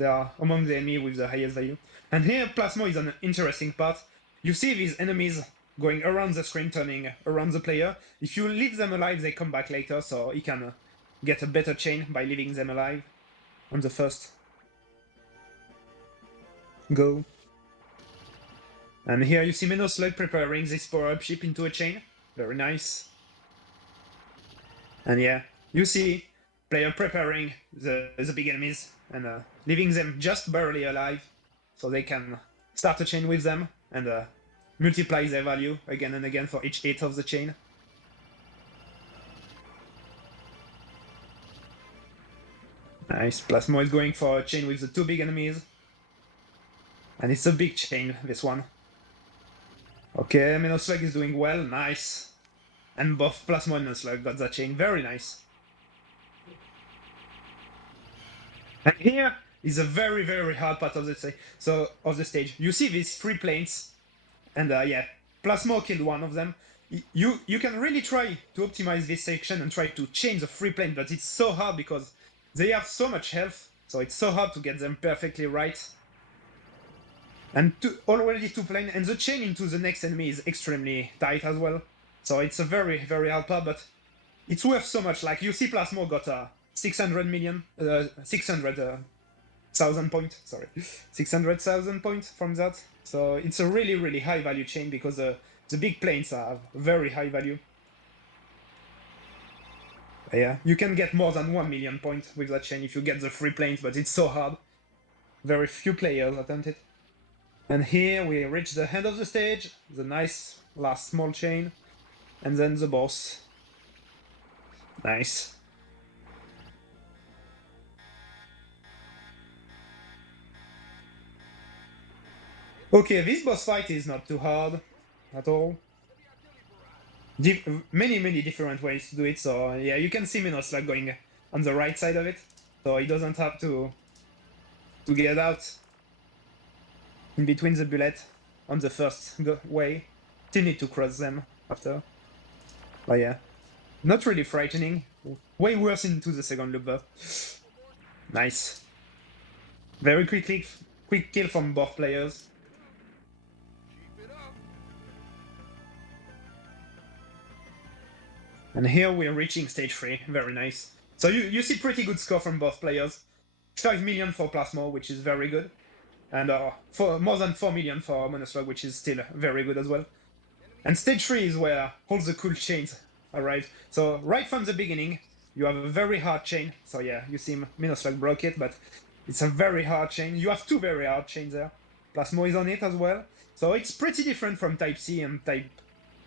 are among the enemy with the highest value. And here Plasmo is an interesting part. You see these enemies going around the screen, turning around the player. If you leave them alive, they come back later, so he can get a better chain by leaving them alive on the first go. And here you see Menoslug preparing this power-up ship into a chain. Very nice. And yeah, you see player preparing the big enemies and leaving them just barely alive, so they can start a chain with them and multiply their value again and again for each hit of the chain. Nice, Plasmo is going for a chain with the 2 big enemies. And it's a big chain, this one. Okay, Menoslug is doing well, nice. And both Plasmo and Menoslug got that chain, very nice. And here is a very hard part of the stage. You see these 3 planes, and yeah, Plasmo killed one of them. You can really try to optimize this section and try to change the 3 planes, but it's so hard because they have so much health, so it's so hard to get them perfectly right. And already 2 planes, and the chain into the next enemy is extremely tight as well. So it's a very hard part, but it's worth so much. Like, you see Plasmo got 600,000 points, sorry. 600,000 points from that. So it's a really high value chain because the big planes have very high value. Yeah, you can get more than 1 million points with that chain if you get the free planes, but it's so hard. Very few players attempt it. And here we reach the end of the stage, the nice last small chain, and then the boss. Nice. Okay, this boss fight is not too hard at all. Many different ways to do it, so yeah, you can see Menoslug going on the right side of it, so he doesn't have to get out in between the bullet on the first way. Still need to cross them after. But yeah, not really frightening. Way worse into the second loop though. Nice. Very quick kill from both players. Keep it up. And here we're reaching stage 3, very nice. So you see pretty good score from both players. 5 million for Plasmo, which is very good. And for more than 4 million for Menoslug, which is still very good as well. And stage 3 is where all the cool chains arrive. So right from the beginning, you have a very hard chain. So yeah, you see Menoslug broke it, but it's a very hard chain. You have 2 very hard chains there. Plasmo is on it as well. So it's pretty different from Type C and Type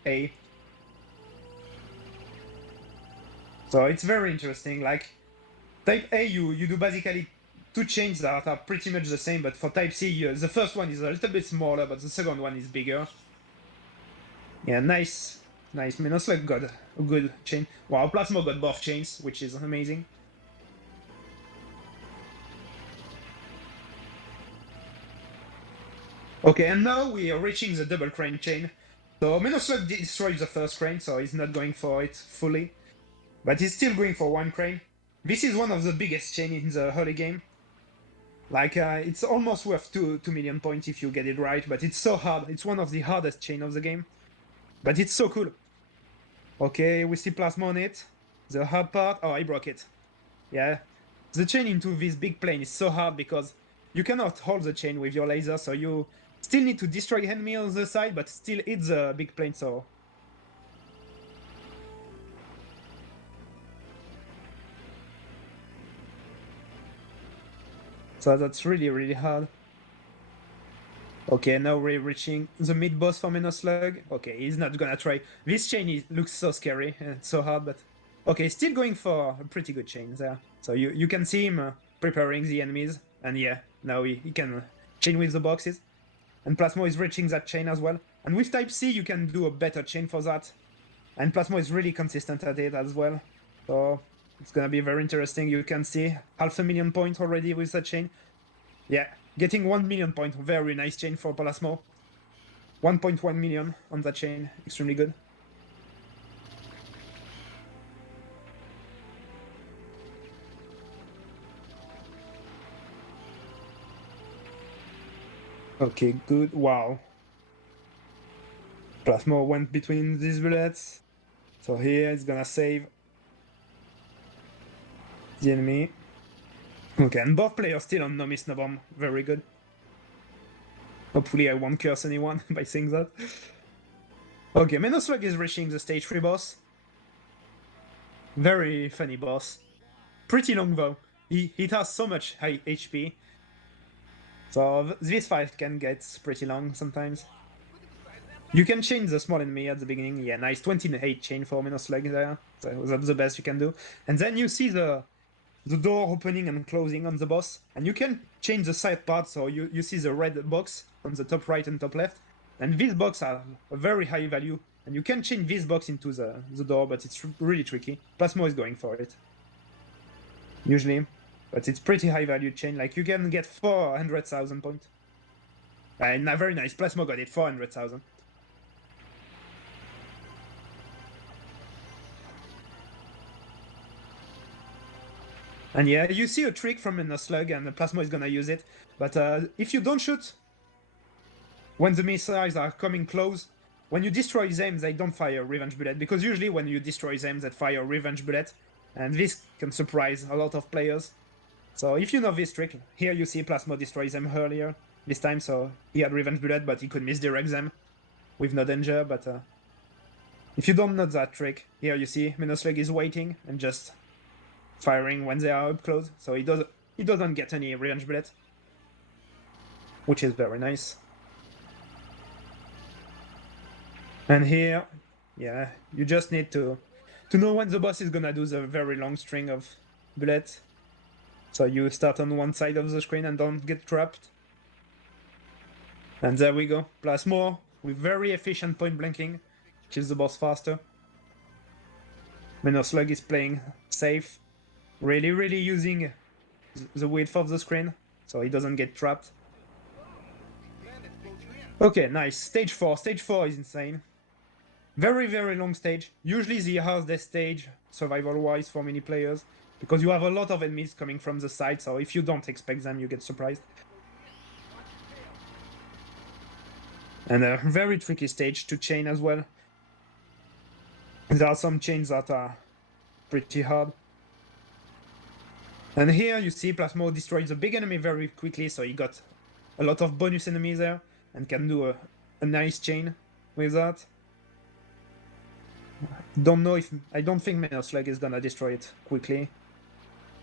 A. So it's very interesting. Like Type A, you do basically 2 chains that are pretty much the same, but for Type C, the first one is a little bit smaller, but the second one is bigger. Yeah, nice. Menoslug got a good chain. Wow, Plasmo got both chains, which is amazing. Okay, and now we are reaching the double crane chain. So Menoslug destroyed the first crane, so he's not going for it fully. But he's still going for 1 crane. This is one of the biggest chain in the early game. Like, it's almost worth 2 million points if you get it right, but it's so hard. It's one of the hardest chain of the game. But it's so cool. Okay, we see Plasma on it. The hard part... Oh, I broke it. Yeah. The chain into this big plane is so hard because you cannot hold the chain with your laser, so you still need to destroy enemy on the side, but still hit the big plane, so... So that's really hard. Okay, now we're reaching the mid-boss for Menoslug. Okay, he's not gonna try. This chain looks so scary and so hard, but... Okay, still going for a pretty good chain there. So you can see him preparing the enemies. And yeah, now he can chain with the boxes. And Plasmo is reaching that chain as well. And with Type C, you can do a better chain for that. And Plasmo is really consistent at it as well. So it's gonna be very interesting. You can see 500,000 points already with that chain. Yeah, getting 1 million points. Very nice chain for Plasmo. 1.1 million on that chain. Extremely good. Okay, good. Wow. Plasmo went between these bullets. So here it's gonna save the enemy. Okay, and both players still on no miss, no bomb. Very good. Hopefully I won't curse anyone by saying that. Okay, Menoslug is reaching the stage 3 boss. Very funny boss. Pretty long though. It has so much high HP. So this fight can get pretty long sometimes. You can chain the small enemy at the beginning. Yeah, nice 28 chain for Menoslug there. So that's the best you can do. And then you see the door opening and closing on the boss. And you can change the side part, so you see the red box on the top right and top left. And these boxes are a very high value. And you can change this box into the door, but it's really tricky. Plasmo is going for it. Usually. But it's pretty high value chain, like you can get 400,000 points. And very nice, Plasmo got it, 400,000. And yeah, you see a trick from Menoslug and the Plasmo is gonna use it. But if you don't shoot, when the missiles are coming close, when you destroy them, they don't fire revenge bullet. Because usually when you destroy them, they fire revenge bullet. And this can surprise a lot of players. So if you know this trick, here you see Plasmo destroy them earlier this time, so he had revenge bullet, but he could misdirect them with no danger, but If you don't know that trick, here you see Menoslug is waiting and just firing when they are up close, so he doesn't get any range bullet, which is very nice. And here, yeah, you just need to know when the boss is gonna do the very long string of bullets. So you start on one side of the screen and don't get trapped. And there we go, Plasmo with very efficient point blanking, kills the boss faster. Menoslug is playing safe, really using the width of the screen, so he doesn't get trapped. Okay, nice. Stage 4. Stage 4 is insane. Very long stage. Usually the hardest stage, survival-wise, for many players, because you have a lot of enemies coming from the side, so if you don't expect them, you get surprised. And a very tricky stage to chain as well. There are some chains that are pretty hard. And here you see Plasmo destroys the big enemy very quickly, so he got a lot of bonus enemies there and can do a nice chain with that. I don't think Menoslug is gonna destroy it quickly.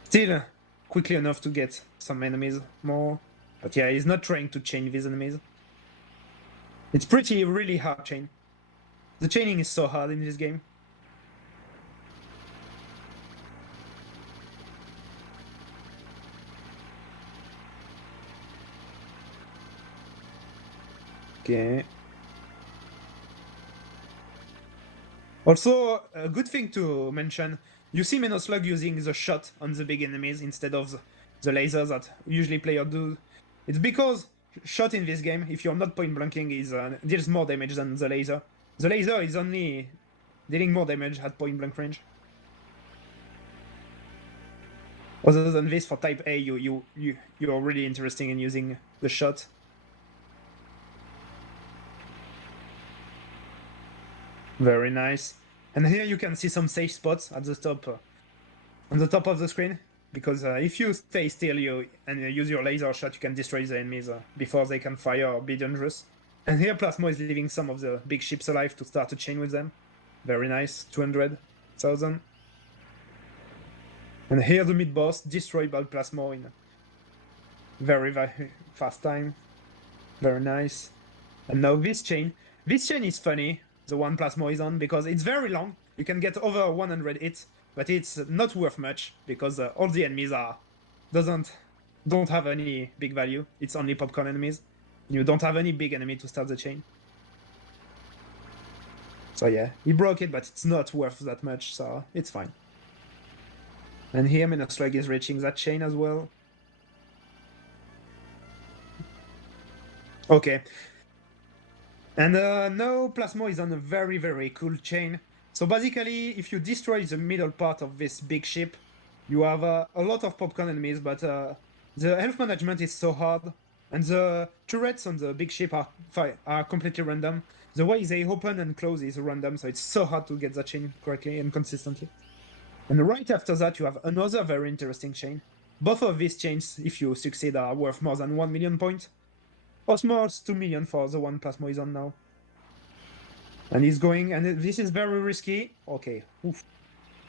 Still quickly enough to get some enemies more. But yeah, he's not trying to chain these enemies. It's really hard chain. The chaining is so hard in this game. Okay. Also, a good thing to mention, you see Menoslug using the shot on the big enemies instead of the lasers that usually players do. It's because shot in this game, if you're not point blanking, deals more damage than the laser. The laser is only dealing more damage at point blank range. Other than this, for type A, you're really interested in using the shot. Very nice. And here you can see some safe spots at the top, on the top of the screen, because if you stay still and you use your laser shot, you can destroy the enemies before they can fire or be dangerous. And here Plasmo is leaving some of the big ships alive to start a chain with them. Very nice, 200,000. And here the mid-boss, destroyed by Plasmo in a very fast time. Very nice. And now this chain. This chain is funny, the one Plasmo is on, because it's very long. You can get over 100 hits, but it's not worth much, because all the enemies don't have any big value. It's only popcorn enemies. You don't have any big enemy to start the chain. So yeah, he broke it, but it's not worth that much, so it's fine. And here Menoslug is reaching that chain as well. Okay. And now Plasmo is on a very cool chain. So basically, if you destroy the middle part of this big ship, you have a lot of popcorn enemies, but the health management is so hard, and the turrets on the big ship are completely random. The way they open and close is random, so it's so hard to get that chain correctly and consistently. And right after that, you have another very interesting chain. Both of these chains, if you succeed, are worth more than 1 million points. Osmos 2 million for the one Plasmo is on now. And he's going, and this is very risky. Okay, oof.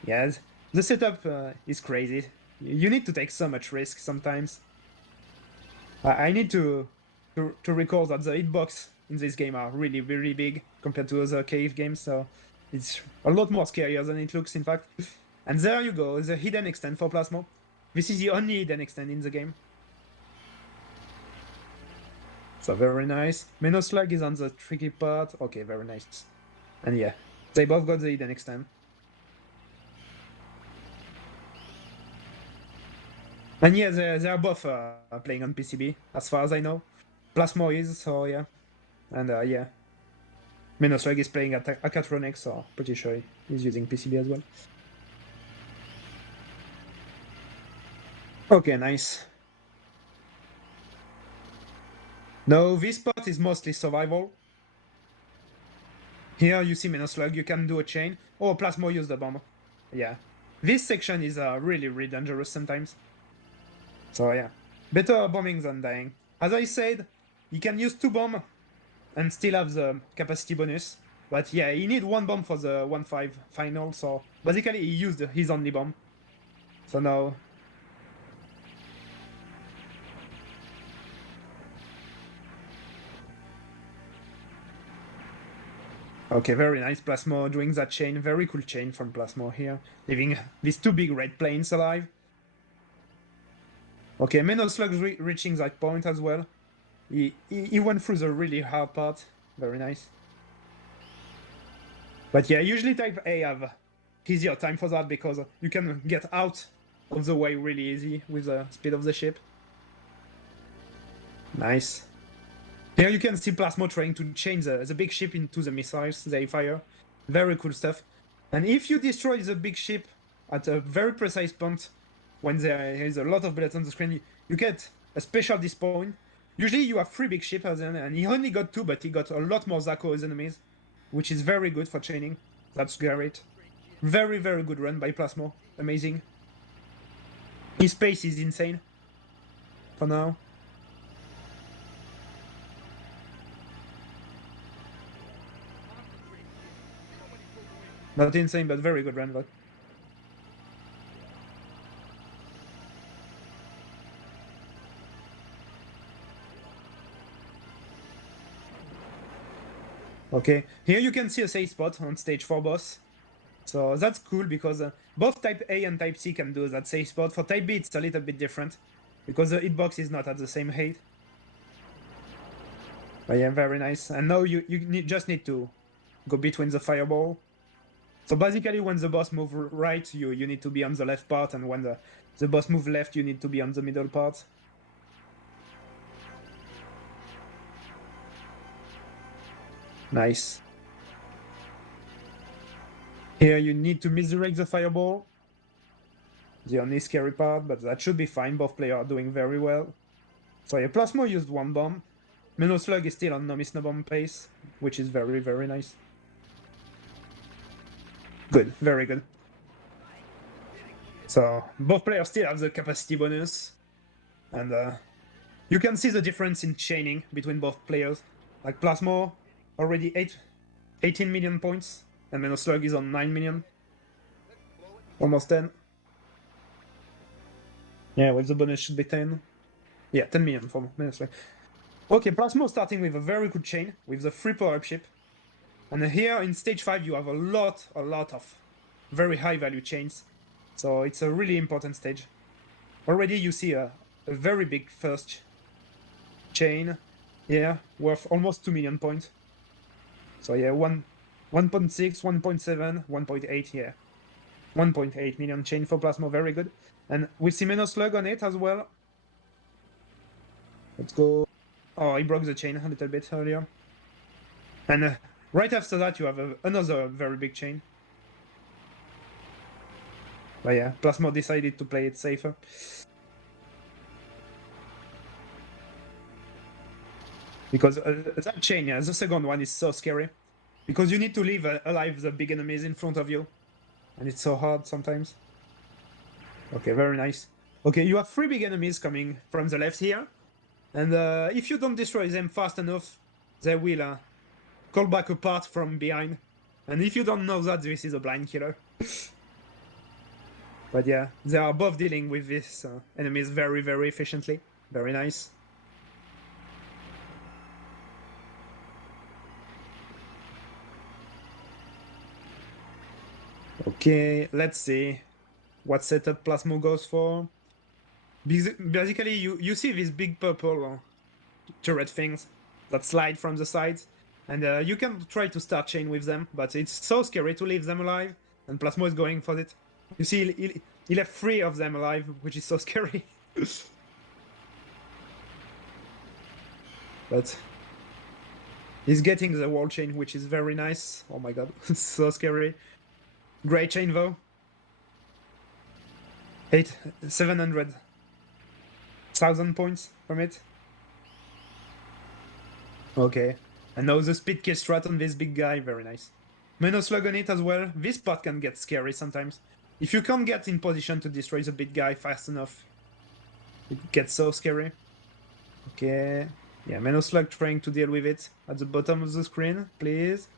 Yes, the setup is crazy. You need to take so much risk sometimes. I need to recall that the hitbox in this game are really big compared to other cave games, so it's a lot more scarier than it looks, in fact. And there you go, the hidden extend for Plasmo. This is the only hidden extend in the game. So very nice. Menoslug is on the tricky part. Okay, very nice. And yeah, they both got the hidden extend. And yeah, they are both playing on PCB, as far as I know. Plasmo is, so yeah. And yeah. Menoslug is playing at Acatronics, so pretty sure he's using PCB as well. Okay, nice. Now, this part is mostly survival. Here you see Menoslug, you can do a chain. Oh, Plasmo used the bomb. Yeah. This section is really dangerous sometimes. So yeah. Better bombing than dying. As I said, you can use 2 bombs and still have the capacity bonus. But yeah, he need one bomb for the 1-5 final, so basically he used his only bomb. So now... Okay, very nice. Plasmo doing that chain. Very cool chain from Plasmo here. Leaving these two big red planes alive. Okay, Menoslug reaching that point as well. He went through the really hard part. Very nice. But yeah, usually type A have easier time for that because you can get out of the way really easy with the speed of the ship. Nice. Here you can see Plasmo trying to change the big ship into the missiles they fire. Very cool stuff. And if you destroy the big ship at a very precise point, when there is a lot of bullets on the screen, you get a special despawn. Usually you have 3 big ships, and he only got 2, but he got a lot more Zako as enemies, which is very good for chaining. That's great. Very, very good run by Plasmo. Amazing. His pace is insane. For now. Not insane, but very good run, but. Okay, here you can see a safe spot on stage 4 boss. So that's cool because both type A and type C can do that safe spot. For type B it's a little bit different because the hitbox is not at the same height. But yeah, very nice. And now you just need to go between the fireball. So basically when the boss moves right, you need to be on the left part, and when the boss moves left, you need to be on the middle part. Nice. Here you need to misdirect the fireball. The only scary part, but that should be fine. Both players are doing very well. So yeah, Plasmo used 1 bomb. Menoslug is still on no miss no bomb pace, which is very, very nice. Good, very good. So both players still have the capacity bonus. And you can see the difference in chaining between both players. Like Plasmo, already 18 million points, and Menoslug is on 9 million. Almost 10. Yeah, with the bonus should be 10. Yeah, 10 million for Menoslug. Okay, Plasmo starting with a very good chain, with the 3 power-up ship. And here in stage 5 you have a lot of very high value chains. So it's a really important stage. Already you see a very big first chain. Yeah, worth almost 2 million points. So yeah, 1.6, 1.7, 1.8, yeah. 1.8 million chain for Plasmo, very good. And we see Menoslug on it as well. Let's go. Oh, he broke the chain a little bit earlier. And right after that you have another very big chain. But yeah, Plasmo decided to play it safer. Because that chain, yeah, the second one is so scary. Because you need to leave alive the big enemies in front of you. And it's so hard sometimes. Okay, very nice. Okay, you have 3 big enemies coming from the left here. And if you don't destroy them fast enough, they will call back apart from behind. And if you don't know that, this is a blind killer. But yeah, they are both dealing with these enemies very, very efficiently. Very nice. Okay, let's see what setup Plasmo goes for. Basically, you see these big purple turret things that slide from the sides, and you can try to start chain with them, but it's so scary to leave them alive, and Plasmo is going for it. You see, he left 3 of them alive, which is so scary. But he's getting the wall chain, which is very nice. Oh my god, it's so scary. Great chain though. 700,000 points from it. Okay, and now the speed kill strat on this big guy, very nice. Menoslug on it as well. This part can get scary sometimes. If you can't get in position to destroy the big guy fast enough, it gets so scary. Okay, yeah, Menoslug trying to deal with it at the bottom of the screen, please.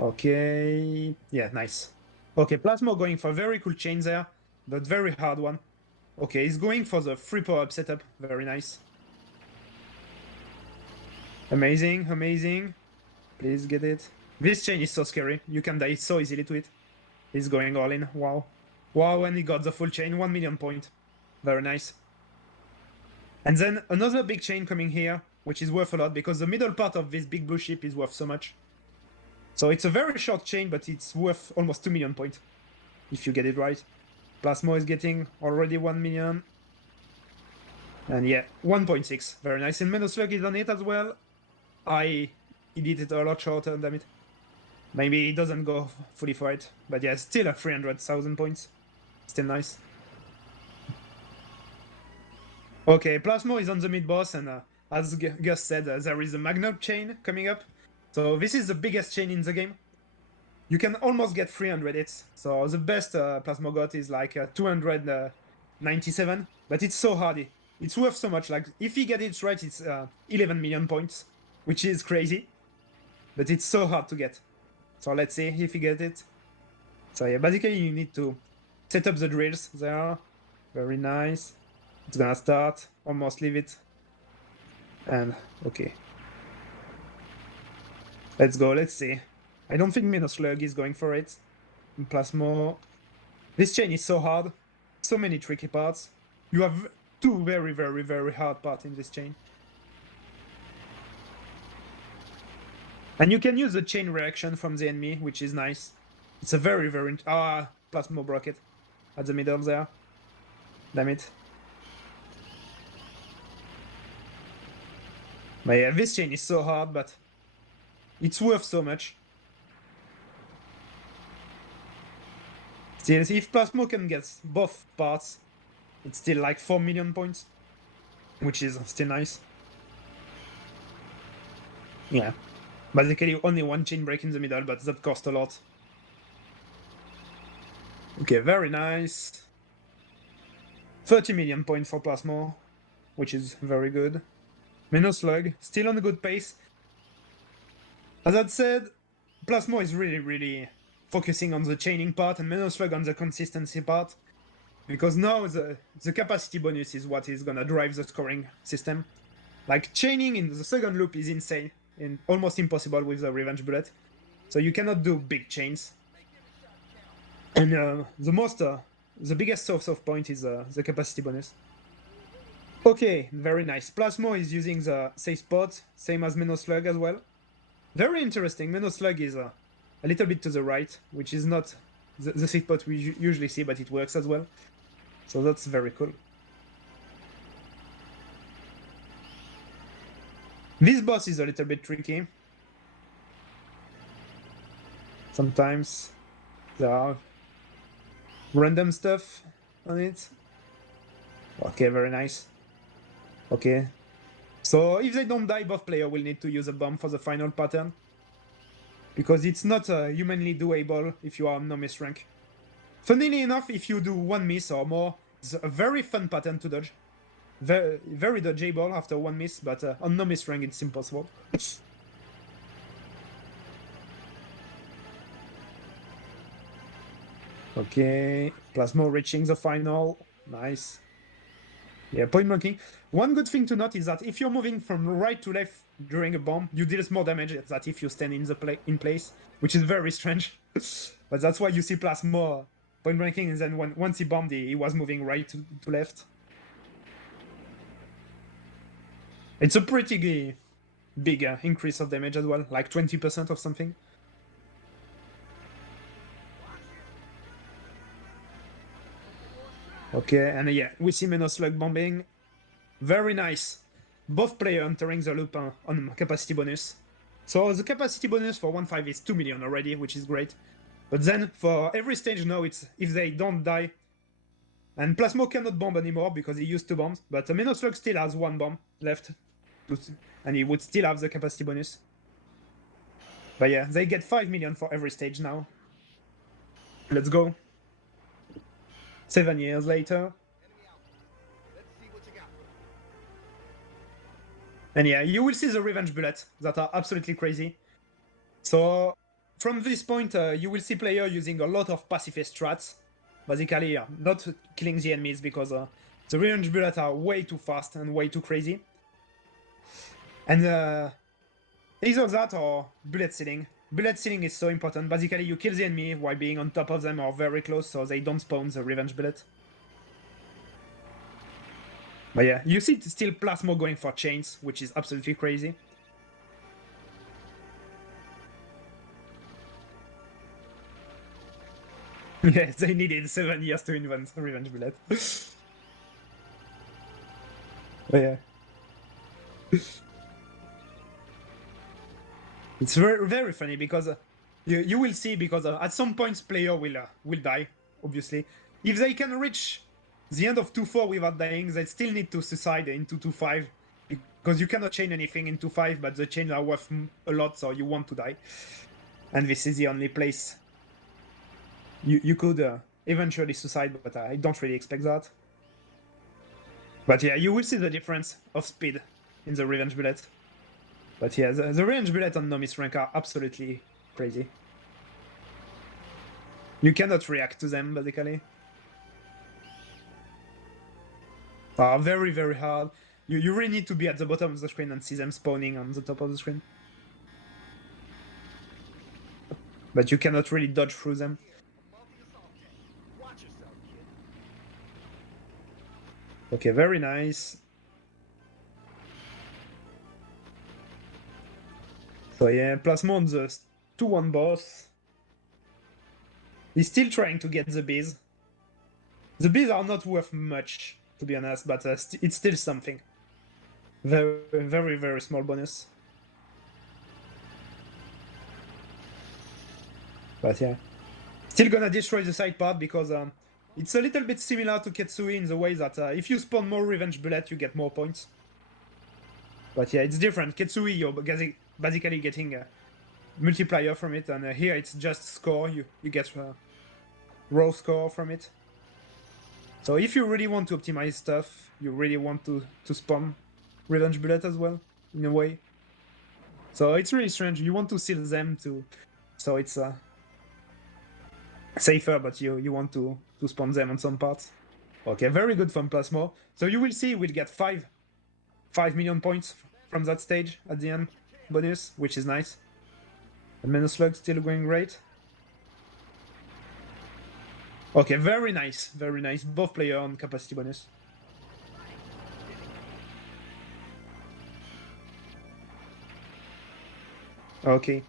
Okay, yeah, nice. Okay, Plasmo going for a very cool chain there, but very hard one. Okay, he's going for the free power-up setup, very nice. Amazing, amazing. Please get it. This chain is so scary, you can die so easily to it. He's going all in, wow. Wow, and he got the full chain, 1 million point. Very nice. And then another big chain coming here, which is worth a lot because the middle part of this big blue ship is worth so much. So it's a very short chain, but it's worth almost 2 million points, if you get it right. Plasmo is getting already 1 million. And yeah, 1.6, very nice. And Menoslug is on it as well. He did it a lot shorter, damn it. Maybe he doesn't go fully for it, but yeah, still a 300,000 points. Still nice. Okay, Plasmo is on the mid boss, and as Gus said, there is a Magnet chain coming up. So this is the biggest chain in the game. You can almost get 300 hits. So the best Plasmo got is like 297, but it's so hardy. It's worth so much. Like if he gets it right, it's 11 million points, which is crazy, but it's so hard to get. So let's see if he gets it. So yeah, basically you need to set up the drills there. Very nice. It's gonna start. Almost leave it. And okay. Let's go, let's see. I don't think Menoslug is going for it. Plasmo. This chain is so hard. So many tricky parts. You have two very, very, very hard parts in this chain. And you can use the chain reaction from the enemy, which is nice. It's a very, very... Plasmo broke it. At the middle there. Damn it. But yeah, this chain is so hard, but... it's worth so much. Still, if Plasmo can get both parts, it's still like 4 million points. Which is still nice. Yeah. Basically only one chain break in the middle, but that cost a lot. Okay, very nice. 30 million points for Plasmo, which is very good. Menoslug, still on a good pace. As I said, Plasmo is really, really focusing on the chaining part and Menoslug on the consistency part. Because now the capacity bonus is what is gonna drive the scoring system. Like, chaining in the second loop is insane and almost impossible with the Revenge Bullet. So you cannot do big chains. And the biggest source of point is the capacity bonus. Okay, very nice. Plasmo is using the safe spot, same as Menoslug as well. Very interesting. Menoslug is a little bit to the right, which is not the safe spot we usually see, but it works as well. So that's very cool. This boss is a little bit tricky. Sometimes there are random stuff on it. Okay, very nice. Okay. So if they don't die, both players will need to use a bomb for the final pattern. Because it's not humanly doable if you are on no miss rank. Funnily enough, if you do one miss or more, it's a very fun pattern to dodge. Very, very dodgeable after one miss, but on no miss rank it's impossible. Okay, Plasmo reaching the final. Nice. Yeah, point blanking. One good thing to note is that if you're moving from right to left during a bomb, you deal more damage than if you stand in place, which is very strange. But that's why you see Plasmo point blanking, and then once he bombed, he was moving right to left. It's a pretty big increase of damage as well, like 20% or something. Okay, and yeah, we see Menoslug bombing. Very nice. Both players entering the loop on capacity bonus. So the capacity bonus for 1.5 is 2 million already, which is great. But then for every stage now, it's if they don't die. And Plasmo cannot bomb anymore because he used 2 bombs, but Menoslug still has 1 bomb left. And he would still have the capacity bonus. But yeah, they get 5 million for every stage now. Let's go. 7 years later. And yeah, you will see the revenge bullets that are absolutely crazy. So from this point, you will see player using a lot of pacifist strats. Basically, not killing the enemies because the revenge bullets are way too fast and way too crazy. And either that or bullet sealing. Bullet sealing is so important. Basically, you kill the enemy while being on top of them or very close, so they don't spawn the revenge bullet. But yeah, you see still Plasmo going for chains, which is absolutely crazy. Yeah, they needed 7 years to invent revenge bullet. But yeah. It's very funny because you will see because at some points player will die, obviously. If they can reach the end of 2-4 without dying, they still need to suicide into 2-5 because you cannot chain anything in 2-5, but the chains are worth a lot, so you want to die. And this is the only place you could eventually suicide, but I don't really expect that. But yeah, you will see the difference of speed in the revenge bullet. But yeah, the range bullet on Nomis rank are absolutely crazy. You cannot react to them, basically. Very, very hard. You really need to be at the bottom of the screen and see them spawning on the top of the screen. But you cannot really dodge through them. Watch yourself, kid. Okay, very nice. So yeah, Plasmo on the 2-1 boss. He's still trying to get the bees. The bees are not worth much, to be honest, but it's still something. Very, very, very small bonus. But yeah. Still gonna destroy the side part because it's a little bit similar to Ketsui in the way that if you spawn more revenge bullet, you get more points. But yeah, it's different. Ketsui, you're basically getting a multiplier from it, and here it's just score. You get raw score from it. So if you really want to optimize stuff, you really want to spawn revenge bullet as well, in a way. So it's really strange. You want to seal them too, so it's safer, but you want to spawn them on some parts. Okay, very good from Plasmo. So you will see we'll get 5 million points from that stage at the end bonus, which is nice. And Menoslug still going great. Okay, very nice, very nice. Both player on capacity bonus. Okay.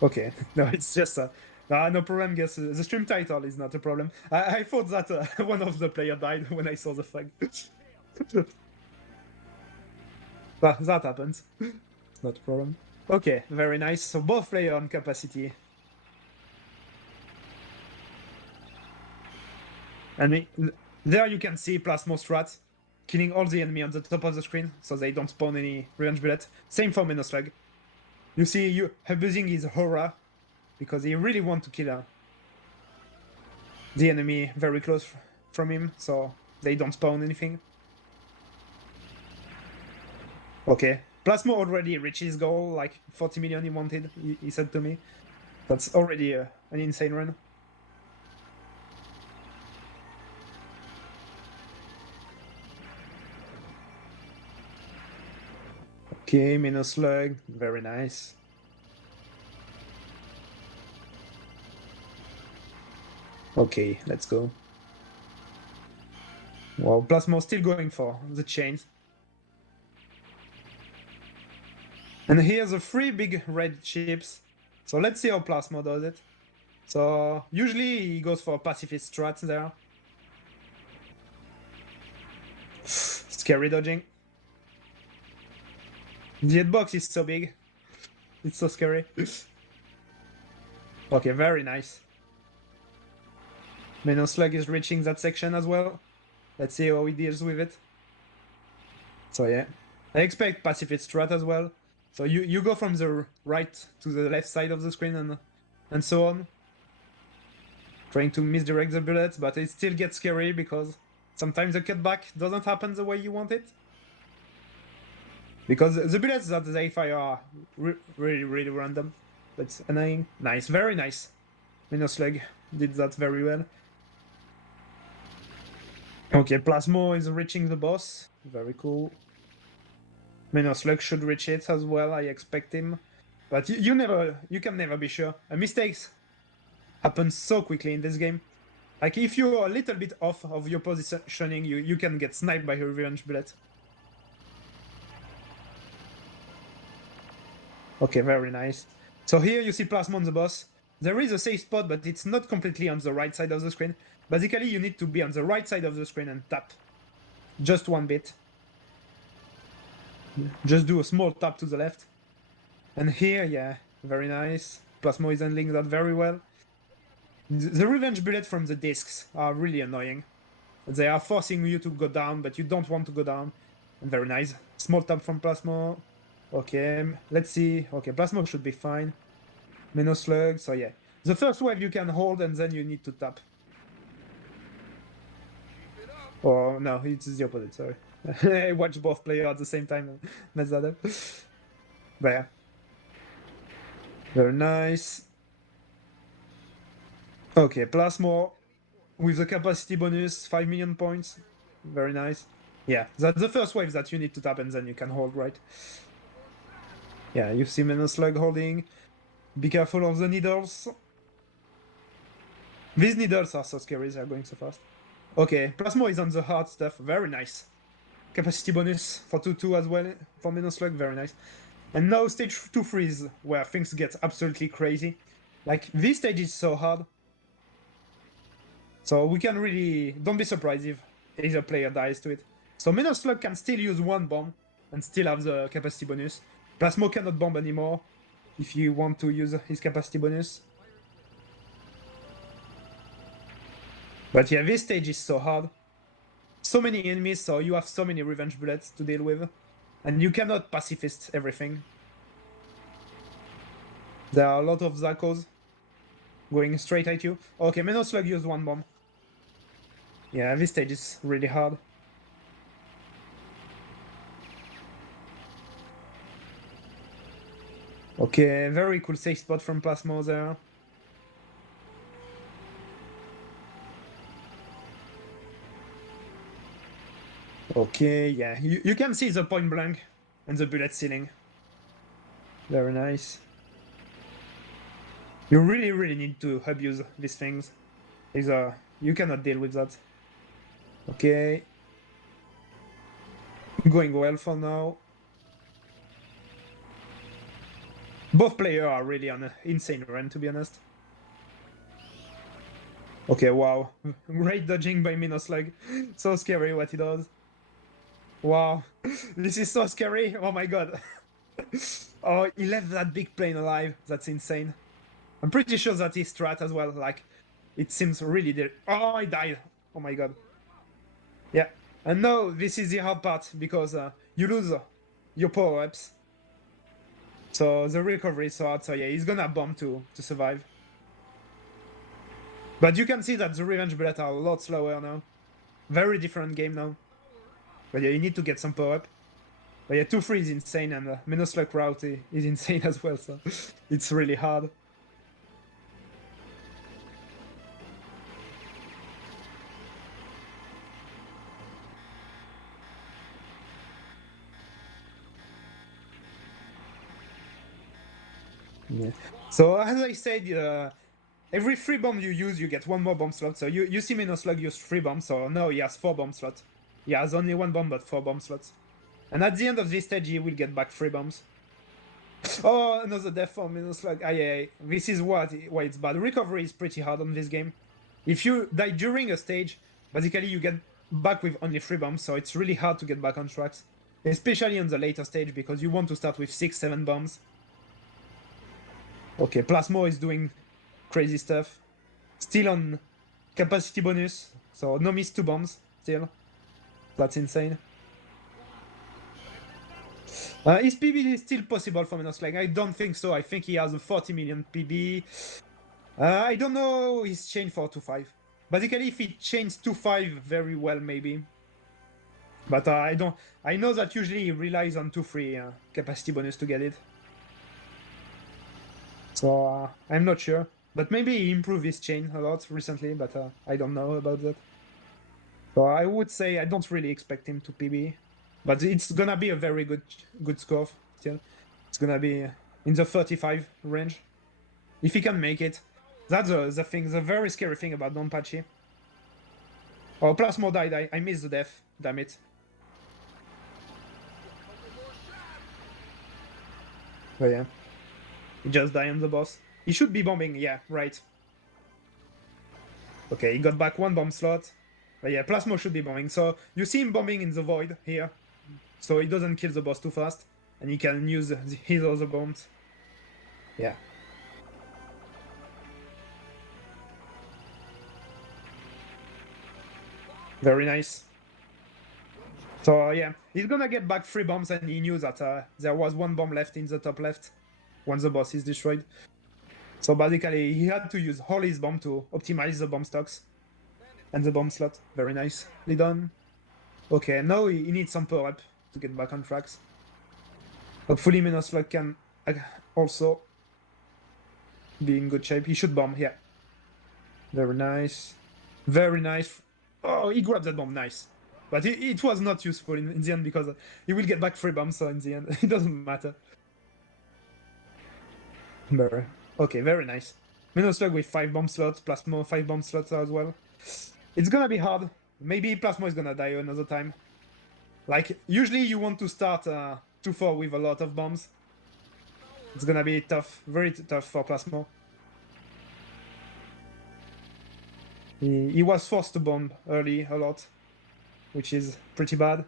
Okay, no, it's just no problem, guess. The stream title is not a problem. I thought that one of the player died when I saw the flag. That happens. It's not a problem. Okay, very nice. So both player on capacity. And there you can see Plasmo strat, killing all the enemy on the top of the screen, so they don't spawn any revenge bullet. Same for Menoslug. You see you abusing his aura, because he really want to kill the enemy very close from him, so they don't spawn anything. Okay, Plasmo already reached his goal, like 40 million he wanted, he said to me. That's already an insane run. Okay, Menoslug, very nice. Okay, let's go. Wow, Plasmo still going for the chains. And here's the 3 big red chips. So let's see how Plasmo does it. So usually he goes for pacifist strats there. Scary dodging. The hitbox is so big. It's so scary. Okay, very nice. Menoslug is reaching that section as well. Let's see how he deals with it. So yeah. I expect pacifist strat as well. So you go from the right to the left side of the screen and so on. Trying to misdirect the bullets, but it still gets scary because sometimes the cutback doesn't happen the way you want it. Because the bullets that they fire are really random. That's annoying. Nice, very nice. Menoslug did that very well. Okay, Plasmo is reaching the boss. Very cool. Menoslug should reach it as well, I expect him. But you can never be sure. Mistakes happen so quickly in this game. Like, if you're a little bit off of your positioning, you can get sniped by a revenge bullet. Okay, very nice. So here you see Plasmo on the boss. There is a safe spot, but it's not completely on the right side of the screen. Basically, you need to be on the right side of the screen and tap. Just one bit. Just do a small tap to the left. And here, yeah, very nice. Plasmo is handling that very well. The revenge bullets from the discs are really annoying. They are forcing you to go down, but you don't want to go down. And very nice. Small tap from Plasmo. Okay, let's see. Okay, Plasmo should be fine. Menoslug, so yeah. The first wave you can hold and then you need to tap. Oh, no, it's the opposite, sorry. I watched both players at the same time and messed that up. But yeah. Very nice. Okay, Plasmo with the capacity bonus, 5 million points. Very nice. Yeah, that's the first wave that you need to tap and then you can hold, right? Yeah, you see Menoslug holding. Be careful of the needles. These needles are so scary, they are going so fast. Okay, Plasmo is on the hard stuff, very nice. Capacity bonus for 2-2 as well for Menoslug, very nice. And now stage 2 freeze, where things get absolutely crazy. Like, this stage is so hard. So we can really... Don't be surprised if either player dies to it. So Menoslug can still use one bomb and still have the capacity bonus. Plasmo cannot bomb anymore if you want to use his capacity bonus. But yeah, this stage is so hard. So many enemies, so you have so many revenge bullets to deal with. And you cannot pacifist everything. There are a lot of Zakos going straight at you. Okay, Menoslug used one bomb. Yeah, this stage is really hard. Okay, very cool safe spot from Plasmo there. Okay, yeah, you can see the point blank and the bullet ceiling. Very nice. You really need to abuse these things. You cannot deal with that. Okay. Going well for now. Both players are really on an insane run, to be honest. Okay, wow. Great dodging by Menoslug. So scary what he does. Wow. This is so scary. Oh my god. Oh, he left that big plane alive. That's insane. I'm pretty sure that is strat as well. Like, it seems really dead. Oh, he died. Oh my god. Yeah. And now this is the hard part because you lose your power-ups. So the recovery is so hard. So yeah, he's gonna bomb to survive. But you can see that the revenge bullets are a lot slower now. Very different game now. But yeah, you need to get some power-up. But yeah, 2-3 is insane, and Menoslug route is insane as well, so it's really hard. Yeah. So as I said, every 3 bomb you use, you get 1 more bomb slot. So you see Menoslug use 3 bombs, so now he has 4 bomb slots. He has only 1 bomb, but 4 bomb slots. And at the end of this stage, he will get back 3 bombs. Oh, another death for Menoslug. Yeah. This is why it's bad. Recovery is pretty hard on this game. If you die during a stage, basically you get back with only 3 bombs, so it's really hard to get back on tracks. Especially on the later stage, because you want to start with 6-7 bombs. Okay, Plasmo is doing crazy stuff. Still on capacity bonus, so no miss 2 bombs, still. That's insane. Is PB still possible for Menoslug? I don't think so. I think he has a 40 million PB. I don't know his chain for 2-5. Basically, if he chains 2-5 very well, maybe. But I don't. I know that usually he relies on 2-3 capacity bonus to get it. So I'm not sure. But maybe he improved his chain a lot recently, but I don't know about that. So I would say I don't really expect him to PB. But it's gonna be a very good score still. It's gonna be in the 35 range. If he can make it. That's the thing, the very scary thing about Donpachi. Oh, Plasmo died. I missed the death. Damn it. But yeah. He just died on the boss. He should be bombing, yeah, right. Okay, he got back one bomb slot. But yeah, Plasmo should be bombing. So you see him bombing in the void here. So he doesn't kill the boss too fast. And he can use his other bombs. Yeah. Very nice. So yeah, he's gonna get back 3 bombs, and he knew that there was 1 bomb left in the top left once the boss is destroyed. So basically, he had to use all his bomb to optimize the bomb stocks and the bomb slot. Very nicely done. Okay, now he needs some power up to get back on tracks. Hopefully, Menoslug can also be in good shape. He should bomb, yeah. Very nice. Very nice. Oh, he grabbed that bomb, nice. But it was not useful in the end because he will get back 3 bombs, so in the end, it doesn't matter. Very. Okay, very nice. Menoslug with 5 bomb slots, Plasmo 5 bomb slots as well. It's gonna be hard. Maybe Plasmo is gonna die another time. Like, usually you want to start 2-4 with a lot of bombs. It's gonna be tough, very tough for Plasmo. He was forced to bomb early a lot, which is pretty bad.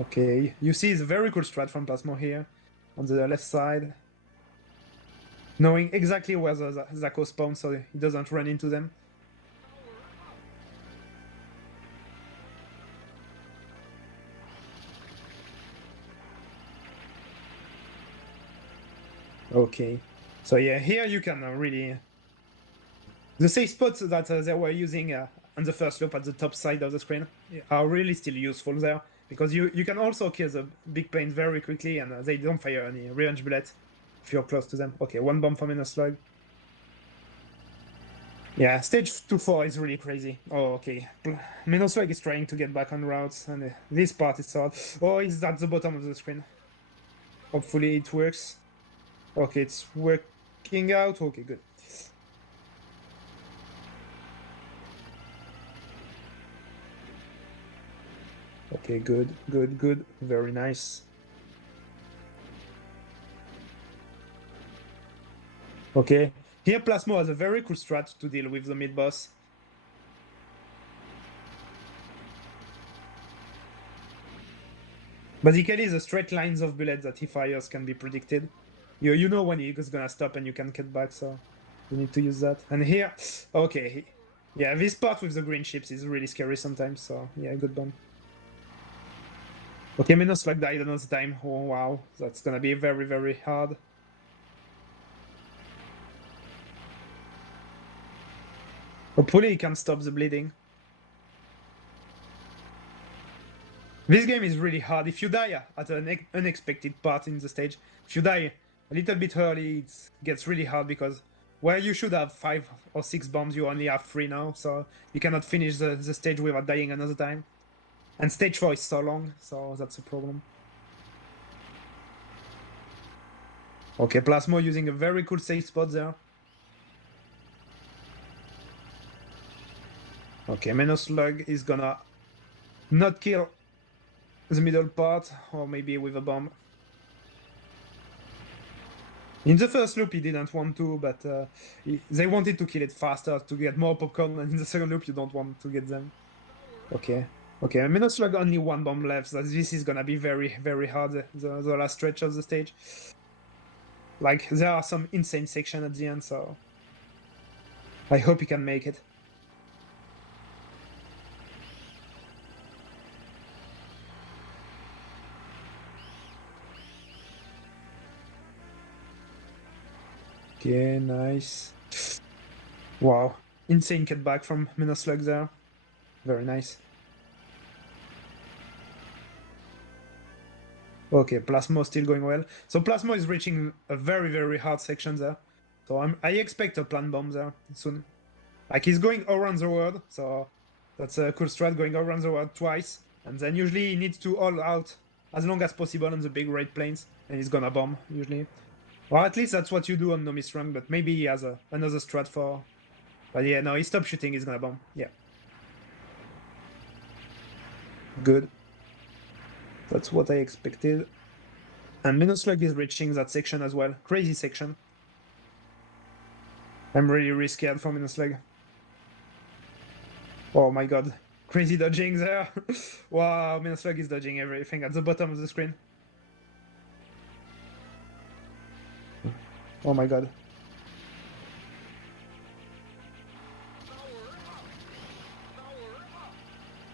Okay, you see it's a very cool strat from Plasmo here, on the left side. Knowing exactly where the Zako spawns so he doesn't run into them. Okay, so yeah, here you can really... The safe spots that they were using on the first loop at the top side of the screen are really still useful there, because you can also kill the big pain very quickly, and they don't fire any range bullets if you're close to them. Okay, 1 bomb from Menoslug. Yeah, stage 2-4 is really crazy. Oh, okay. Menoslug is trying to get back on routes, and this part is hard. Oh, it's at the bottom of the screen. Hopefully it works. Okay, it's working out. Okay, good. Okay, good. Very nice. Okay, here Plasmo has a very cool strat to deal with the mid-boss. Basically, the straight lines of bullets that he fires can be predicted. You know when he's gonna stop and you can cut back, so you need to use that. And here, okay, yeah, this part with the green chips is really scary sometimes, so yeah, good bomb. Okay, Menoslug died another time. Oh wow, that's gonna be very hard. Hopefully he can stop the bleeding. This game is really hard. If you die at an unexpected part in the stage, if you die a little bit early, it gets really hard because where you should have 5 or 6 bombs, you only have 3 now, so you cannot finish the stage without dying another time. And stage 4 is so long, so that's a problem. Okay, Plasmo using a very cool safe spot there. Okay, Menoslug is gonna not kill the middle part, or maybe with a bomb. In the first loop he didn't want to, but they wanted to kill it faster to get more popcorn, and in the second loop you don't want to get them. Okay. Okay, Menoslug only 1 bomb left, so this is gonna be very hard, the last stretch of the stage. Like, there are some insane sections at the end, so I hope he can make it. Okay, nice. Wow. Insane cutback from Menoslug there. Very nice. Okay, Plasmo still going well. So Plasmo is reaching a very, very hard section there. So I expect a plant bomb there soon. Like he's going around the world, so that's a cool strat, going around the world twice. And then usually he needs to all out as long as possible on the big red planes, and he's gonna bomb, usually. Or at least that's what you do on Nomis rank, but maybe he has another strat for... But yeah, no, he stopped shooting, he's gonna bomb. Yeah. Good. That's what I expected. And Menoslug is reaching that section as well. Crazy section. I'm really scared for Menoslug. Oh my god. Crazy dodging there. Wow, Menoslug is dodging everything at the bottom of the screen. Oh my god.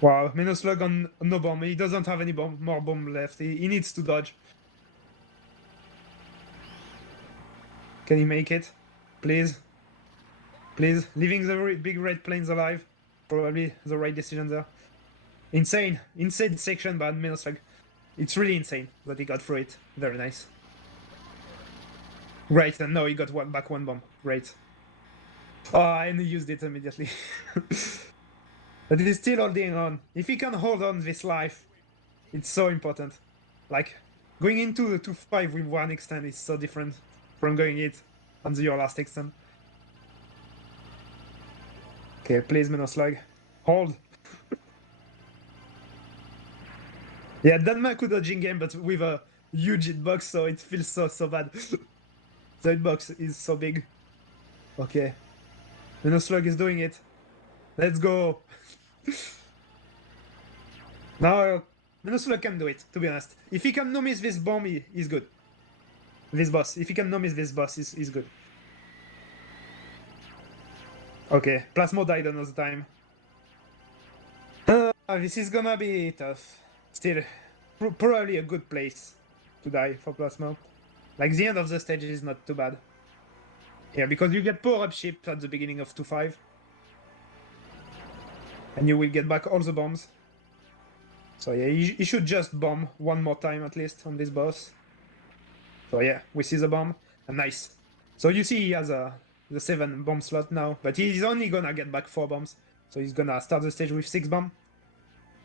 Wow, Menoslug on no bomb. He doesn't have any more bomb left. He needs to dodge. Can he make it? Please. Please. Leaving the big red planes alive. Probably the right decision there. Insane. Insane section by Menoslug. It's really insane that he got through it. Very nice. Great, and now he got back one bomb. Great. Oh, and he used it immediately. But he's still holding on. If he can hold on this life, it's so important. Like, going into the 2-5 with one extend is so different from going it on your last extend. Okay, please, Menoslug. Hold. Yeah, Denmark could dodging game, but with a huge hitbox, so it feels so bad. The hitbox is so big. Okay. Menoslug is doing it. Let's go. Now, Menoslug can do it, to be honest. If he can no-miss this bomb, he's good. This boss. If he can no-miss this boss, he's good. Okay, Plasmo died another time. This is gonna be tough. Still, probably a good place to die for Plasmo. Like, the end of the stage is not too bad. Yeah, because you get power-up ship at the beginning of 2-5. And you will get back all the bombs. So yeah, he should just bomb one more time at least on this boss. So yeah, we see the bomb. And nice. So you see he has the 7 bomb slot now. But he's only gonna get back 4 bombs. So he's gonna start the stage with 6 bombs.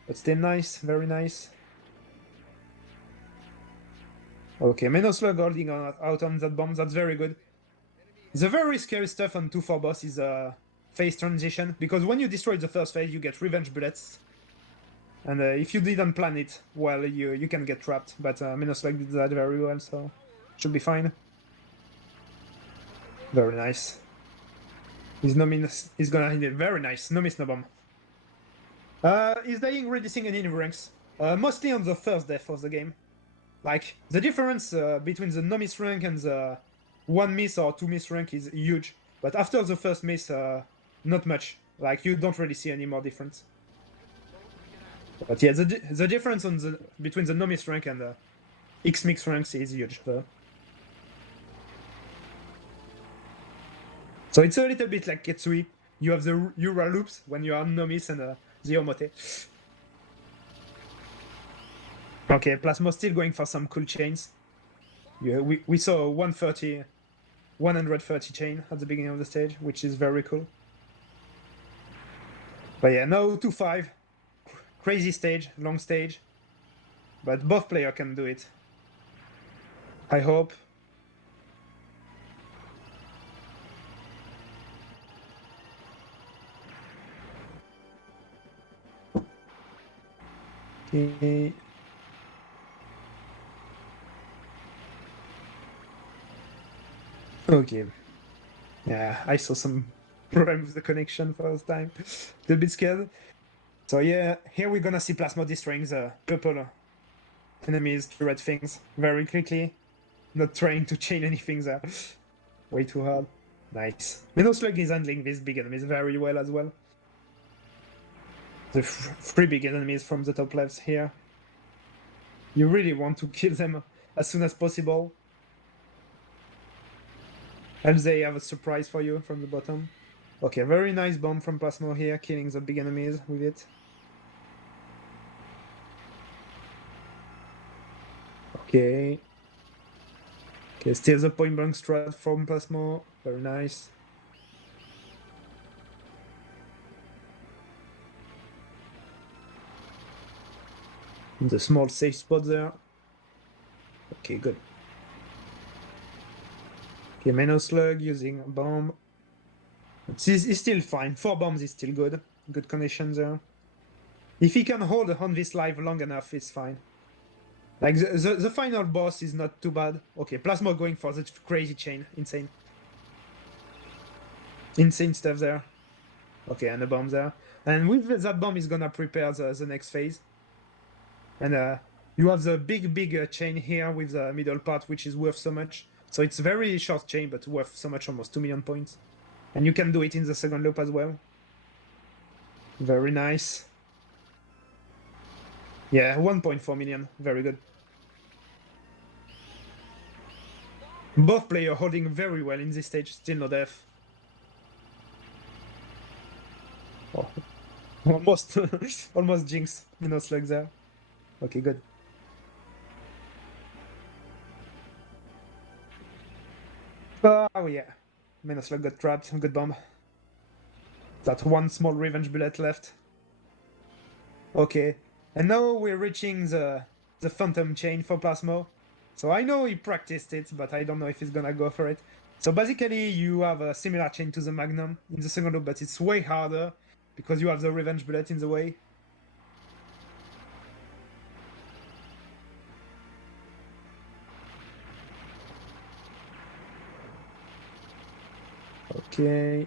But still nice, very nice. Okay, Menoslug holding out on that bomb, that's very good. The very scary stuff on 2-4 boss is phase transition, because when you destroy the first phase, you get revenge bullets. And if you didn't plan it well, you can get trapped. But Menoslug did that very well, so should be fine. Very nice. He's gonna hit it. Very nice. No miss, no bomb. He's dying reducing any ranks. Mostly on the first death of the game. Like, the difference between the no miss rank and the 1 miss or 2 miss rank is huge. But after the first miss, not much. Like, you don't really see any more difference. But yeah, the difference between the no miss rank and the X mix ranks is huge. So it's a little bit like Ketsui. You have the Ura loops when you are no miss and the Omote. Okay, Plasmo still going for some cool chains. Yeah, we saw 130 chain at the beginning of the stage, which is very cool. But yeah, no 2-5. Crazy stage, long stage. But both players can do it. I hope. Okay. Okay. Yeah, I saw some problem with the connection first time. A bit scared. So yeah, here we're gonna see Plasmo destroying the purple enemies, the red things, very quickly. Not trying to chain anything there. Way too hard. Nice. Menoslug is handling these big enemies very well as well. The 3 big enemies from the top left here. You really want to kill them as soon as possible. Else they have a surprise for you from the bottom. Okay, very nice bomb from Plasmo here, killing the big enemies with it. Okay. Okay, still the point blank strat from Plasmo. Very nice. The small safe spot there. Okay, good. Okay, Menoslug using a bomb. It's still fine. 4 bombs is still good. Good condition there. If he can hold on this live long enough, it's fine. Like the final boss is not too bad. Okay, Plasmo going for the crazy chain. Insane. Insane stuff there. Okay, and a bomb there. And with that bomb, he's gonna prepare the next phase. And you have the big chain here with the middle part, which is worth so much. So it's very short chain, but worth so much, almost 2 million points. And you can do it in the second loop as well. Very nice. Yeah, 1.4 million. Very good. Both players holding very well in this stage. Still no death. Oh. Almost, almost jinx. Menoslug there. Okay, good. Oh yeah. Menoslug got trapped. Good bomb. That one small revenge bullet left. Okay. And now we're reaching the phantom chain for Plasmo. So I know he practiced it, but I don't know if he's gonna go for it. So basically you have a similar chain to the Magnum in the second loop, but it's way harder because you have the revenge bullet in the way. Okay.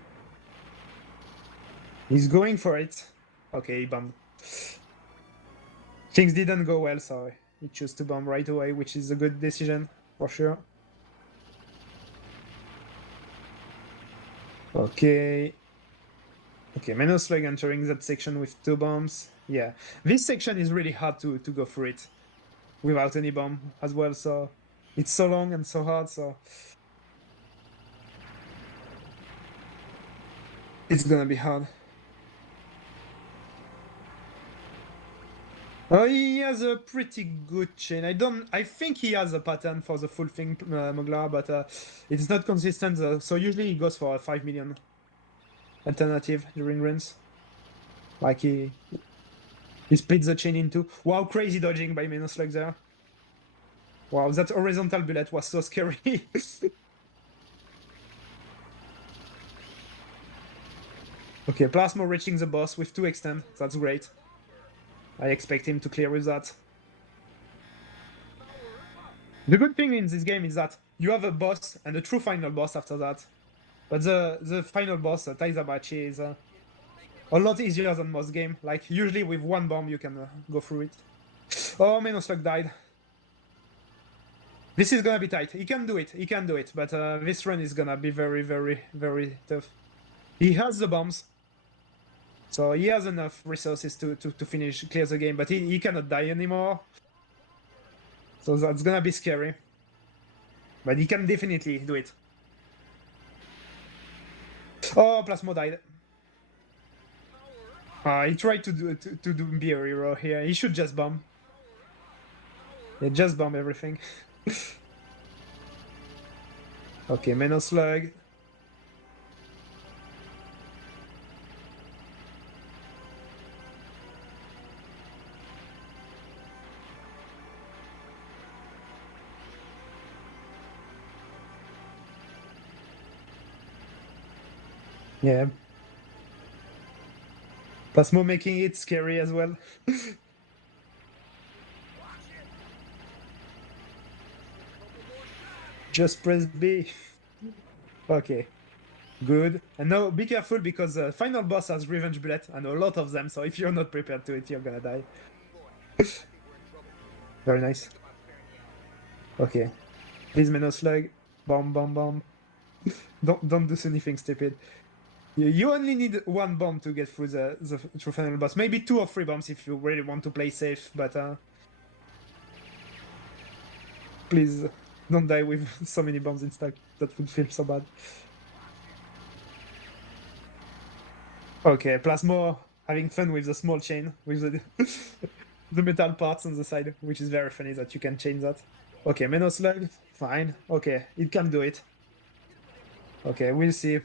He's going for it. Okay, he bombed. Things didn't go well, so he chose to bomb right away, which is a good decision, for sure. Okay. Okay, Menoslug entering that section with 2 bombs. Yeah, this section is really hard to go through it without any bomb as well, so it's so long and so hard, so it's gonna be hard. Oh, he has a pretty good chain. I think he has a pattern for the full thing, Moglar, but it's not consistent. So usually he goes for a 5 million alternative during runs. Like he splits the chain in 2. Wow, crazy dodging by Menoslug there. Wow, that horizontal bullet was so scary. Okay, Plasmo reaching the boss with 2 extend. That's great. I expect him to clear with that. The good thing in this game is that you have a boss and a true final boss after that. But the final boss, Taizabachi, is a lot easier than most games. Like, usually with 1 bomb you can go through it. Oh, Menoslug died. This is gonna be tight. He can do it, but this run is gonna be very tough. He has the bombs. So he has enough resources to clear the game, but he cannot die anymore. So that's gonna be scary. But he can definitely do it. Oh, Plasmo died. He tried to be a hero here. He should just bomb. Yeah, just bomb everything. Okay, Menoslug. Yeah. Plasmo making it scary as well. Just press B. Okay. Good. And now be careful because the final boss has revenge bullet and a lot of them, so if you're not prepared to it, you're gonna die. Very nice. Okay. Please, Menoslug. Bomb, bomb, bomb. Don't do anything stupid. You only need 1 bomb to get through the true final boss. Maybe 2 or 3 bombs if you really want to play safe, but please don't die with so many bombs in stack. That would feel so bad. Okay, Plasmo having fun with the small chain, with the the metal parts on the side, which is very funny that you can chain that. Okay, Menoslug, fine. Okay, it can do it. Okay, we'll see.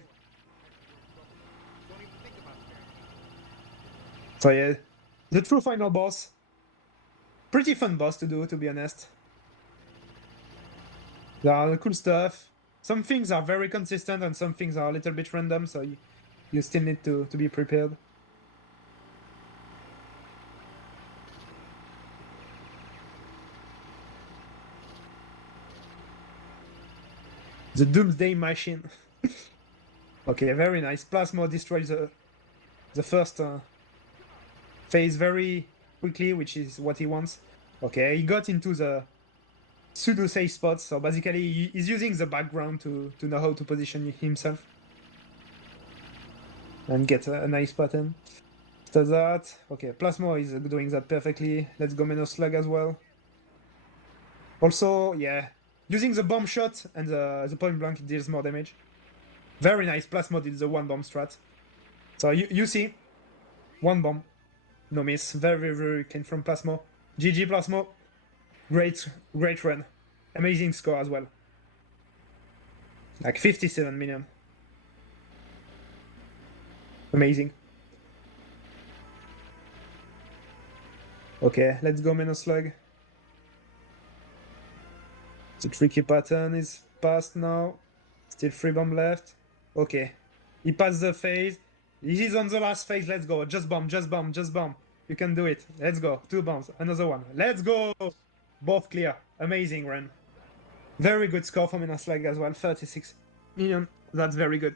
So yeah, the true final boss. Pretty fun boss to do, to be honest. There are cool stuff. Some things are very consistent and some things are a little bit random, so you still need to be prepared. The Doomsday Machine. Okay, very nice. Plasmo destroys the first phase very quickly, which is what he wants. Okay, he got into the pseudo safe spot, so basically he's using the background to know how to position himself and get a nice pattern. After that, okay, Plasmo is doing that perfectly. Let's go Menoslug as well. Also, yeah, using the bomb shot and the point blank deals more damage. Very nice. Plasmo did the one bomb strat. So you see, one bomb, no miss. Very, very clean from Plasmo. GG Plasmo. Great run. Amazing score as well. Like 57 million. Amazing. Okay, let's go Menoslug. The tricky pattern is passed now. Still 3 bomb left. Okay. He passed the phase. He is on the last phase. Let's go. Just bomb, just bomb, just bomb. You can do it. Let's go. 2 bombs. Another one. Let's go. Both clear. Amazing run. Very good score for Menoslug as well. 36 million. That's very good.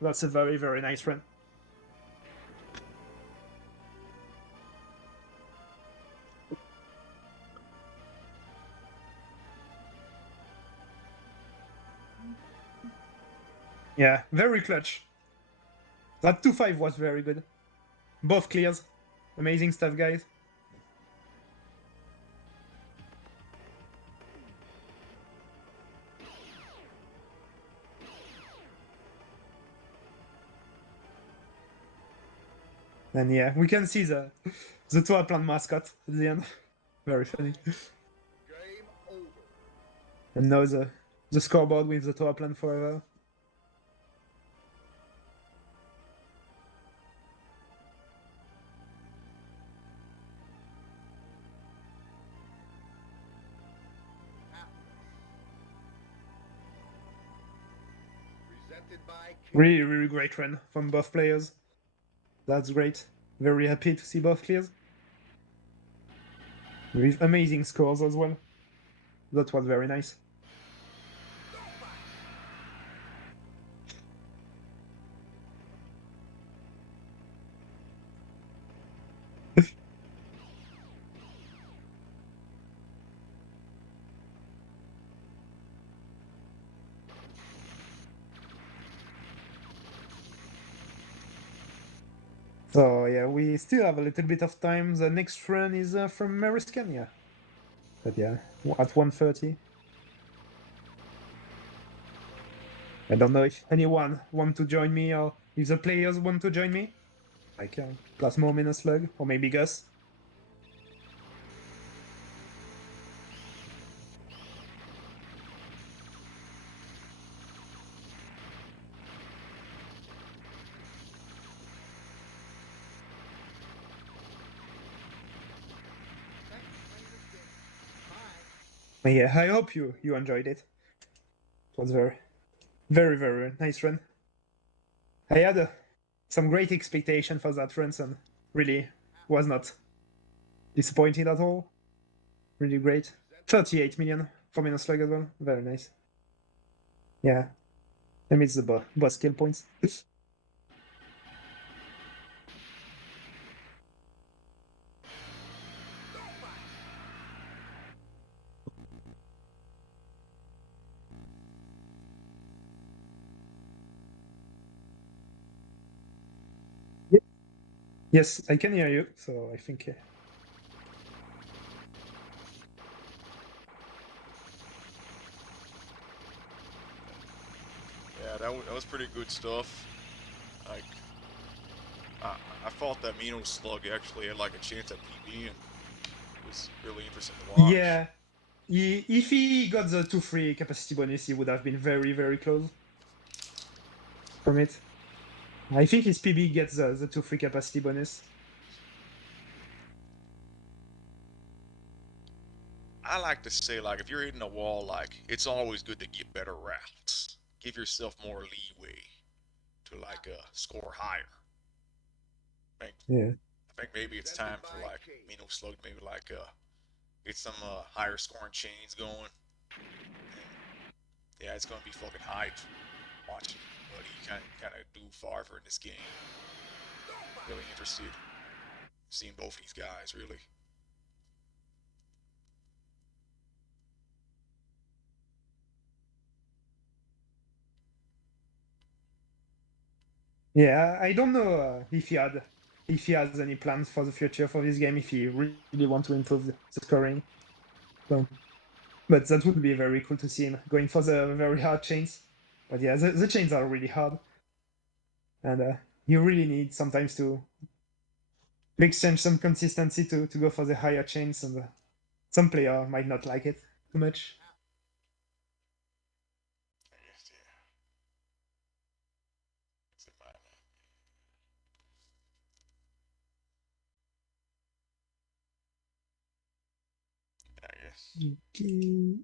That's a very, very nice run. Yeah, very clutch. That 2-5 was very good. Both clears. Amazing stuff, guys. And yeah, we can see the tour plan mascot at the end. Very funny. Game over. And now the scoreboard with the tour plan forever. Presented by Really, really great run from both players. That's great. Very happy to see both clears. With amazing scores as well. That was very nice. So yeah, we still have a little bit of time. The next run is from Meriscan, yeah. But yeah, at 1:30. I don't know if anyone want to join me or if the players want to join me. Like Plasmo, Menoslug, or maybe Gus. But yeah, I hope you enjoyed it. It was very, very, very nice run. I had some great expectation for that run, and really was not disappointed at all. Really great. 38 million for Menoslug as well. Very nice. Yeah. I miss the boss kill points. Yes, I can hear you, so I think. Yeah, that was pretty good stuff. Like, I thought that Menoslug actually had like a chance at PB, and it was really interesting to watch. Yeah, if he got the 2-3 capacity bonus, he would have been very, very close from it. I think his PB gets the 2-3 capacity bonus. I like to say, like, if you're hitting a wall, like, it's always good to get better routes. Give yourself more leeway to, like, score higher. Yeah. I think maybe it's time for, like, Menoslug, maybe, like, get some higher scoring chains going. And, yeah, it's gonna be fucking hype watching Buddy kind of do farther in this game. Really interested in seeing both of these guys, really. Yeah, I don't know if he has any plans for the future for this game, if he really want to improve the scoring. So, but that would be very cool to see him going for the very hard chains. But yeah, the chains are really hard, and you really need sometimes to exchange some consistency to go for the higher chains, and some player might not like it too much. I guess. Okay.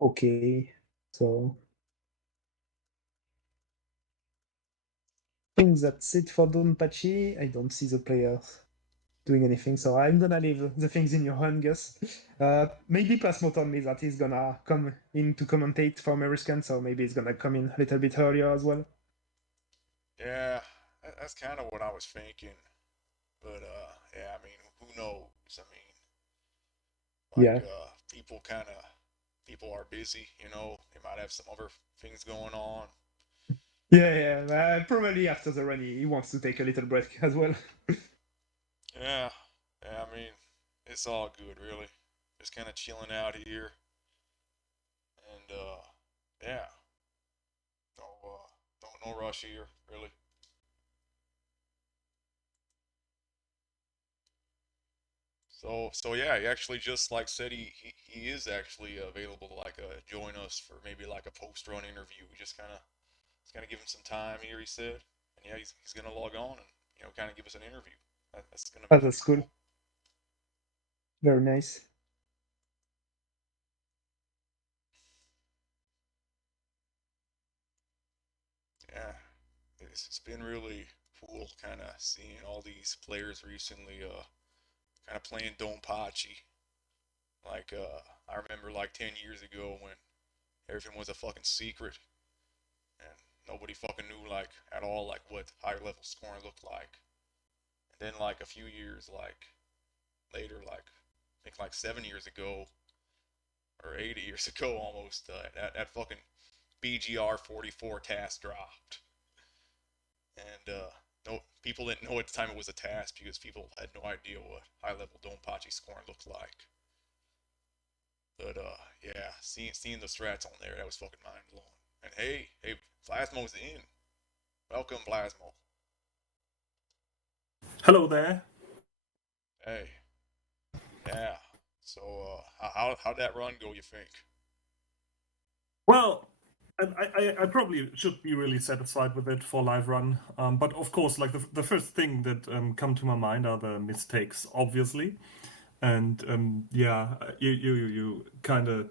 Okay, so I think that's it for Donpachi. I don't see the players doing anything, so I'm gonna leave the things in your hand, Gus. Maybe Plasmo told me that he's gonna come in to commentate for American, so maybe he's gonna come in a little bit earlier as well. Yeah, that's kind of what I was thinking. But, yeah, I mean, who knows? I mean, like, Yeah. people are busy, you know, they might have some other things going on. Yeah. Probably after the run, he wants to take a little break as well. Yeah, I mean, it's all good, really. Just kind of chilling out here. And, yeah, no rush here, really. So yeah, he actually just like said he is actually available to like join us for maybe like a post run interview. We just kind of give him some time here. He said, and yeah, he's gonna log on and kind of give us an interview. That's gonna be That's pretty cool. Very nice. Yeah, it's been really cool kind of seeing all these players recently kind of playing Donpachi. Like I remember like 10 years ago when everything was a fucking secret and nobody fucking knew like at all like what higher level scoring looked like. And then like a few years like later, like I think like 7 years ago or 8 years ago almost, that fucking BGR 44 task dropped, and no people didn't know at the time it was a task because people had no idea what high level Donpachi scoring looked like. But yeah, seeing the strats on there, that was fucking mind blowing. And hey, Plasmo's in. Welcome, Plasmo. Hello there. Hey, yeah. So how'd that run go? You think? Well, I probably should be really satisfied with it for live run. But of course, like the first thing that come to my mind are the mistakes, obviously. And yeah, you kind of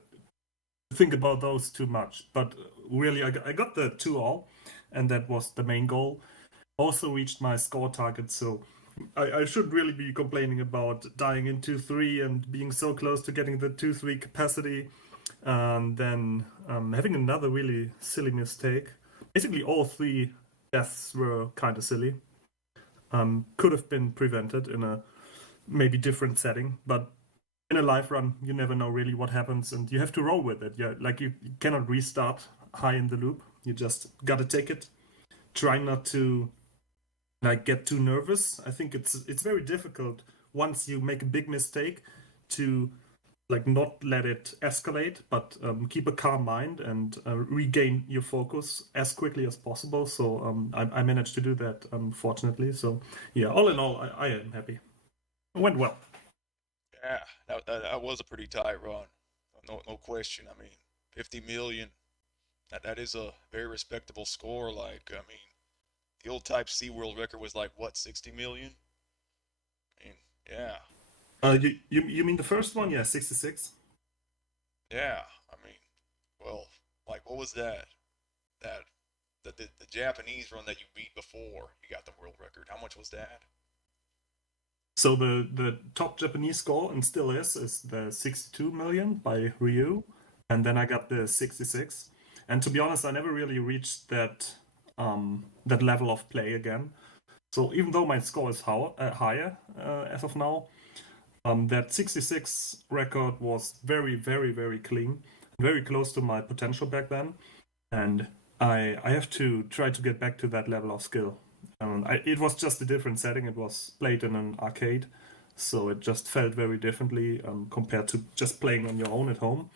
think about those too much. But really, I got the 2-all, and that was the main goal. Also reached my score target, so I should really be complaining about dying in 2-3 and being so close to getting the 2-3 capacity. And then having another really silly mistake. Basically, all 3 deaths were kind of silly. Could have been prevented in a maybe different setting, but in a live run, you never know really what happens, and you have to roll with it. Yeah, like you cannot restart high in the loop. You just gotta take it. Try not to like get too nervous. I think it's very difficult once you make a big mistake to like not let it escalate, but keep a calm mind and regain your focus as quickly as possible. So I managed to do that, fortunately. So yeah, all in all, I am happy. It went well. Yeah, that was a pretty tight run. No question. I mean, 50 million. That is a very respectable score. Like, I mean, the old Type C world record was like what, 60 million? I mean, yeah, You mean the first one? Yeah, 66. yeah. I mean, well, like what was that? That the Japanese run that you beat before you got the world record. How much was that? So the top Japanese score, and still is the 62 million by Ryu, and then I got the 66. And to be honest, I never really reached that that level of play again. So even though my score is higher as of now, that 66 record was very, very, very clean, very close to my potential back then, and I have to try to get back to that level of skill. It was just a different setting. It was played in an arcade, so it just felt very differently compared to just playing on your own at home.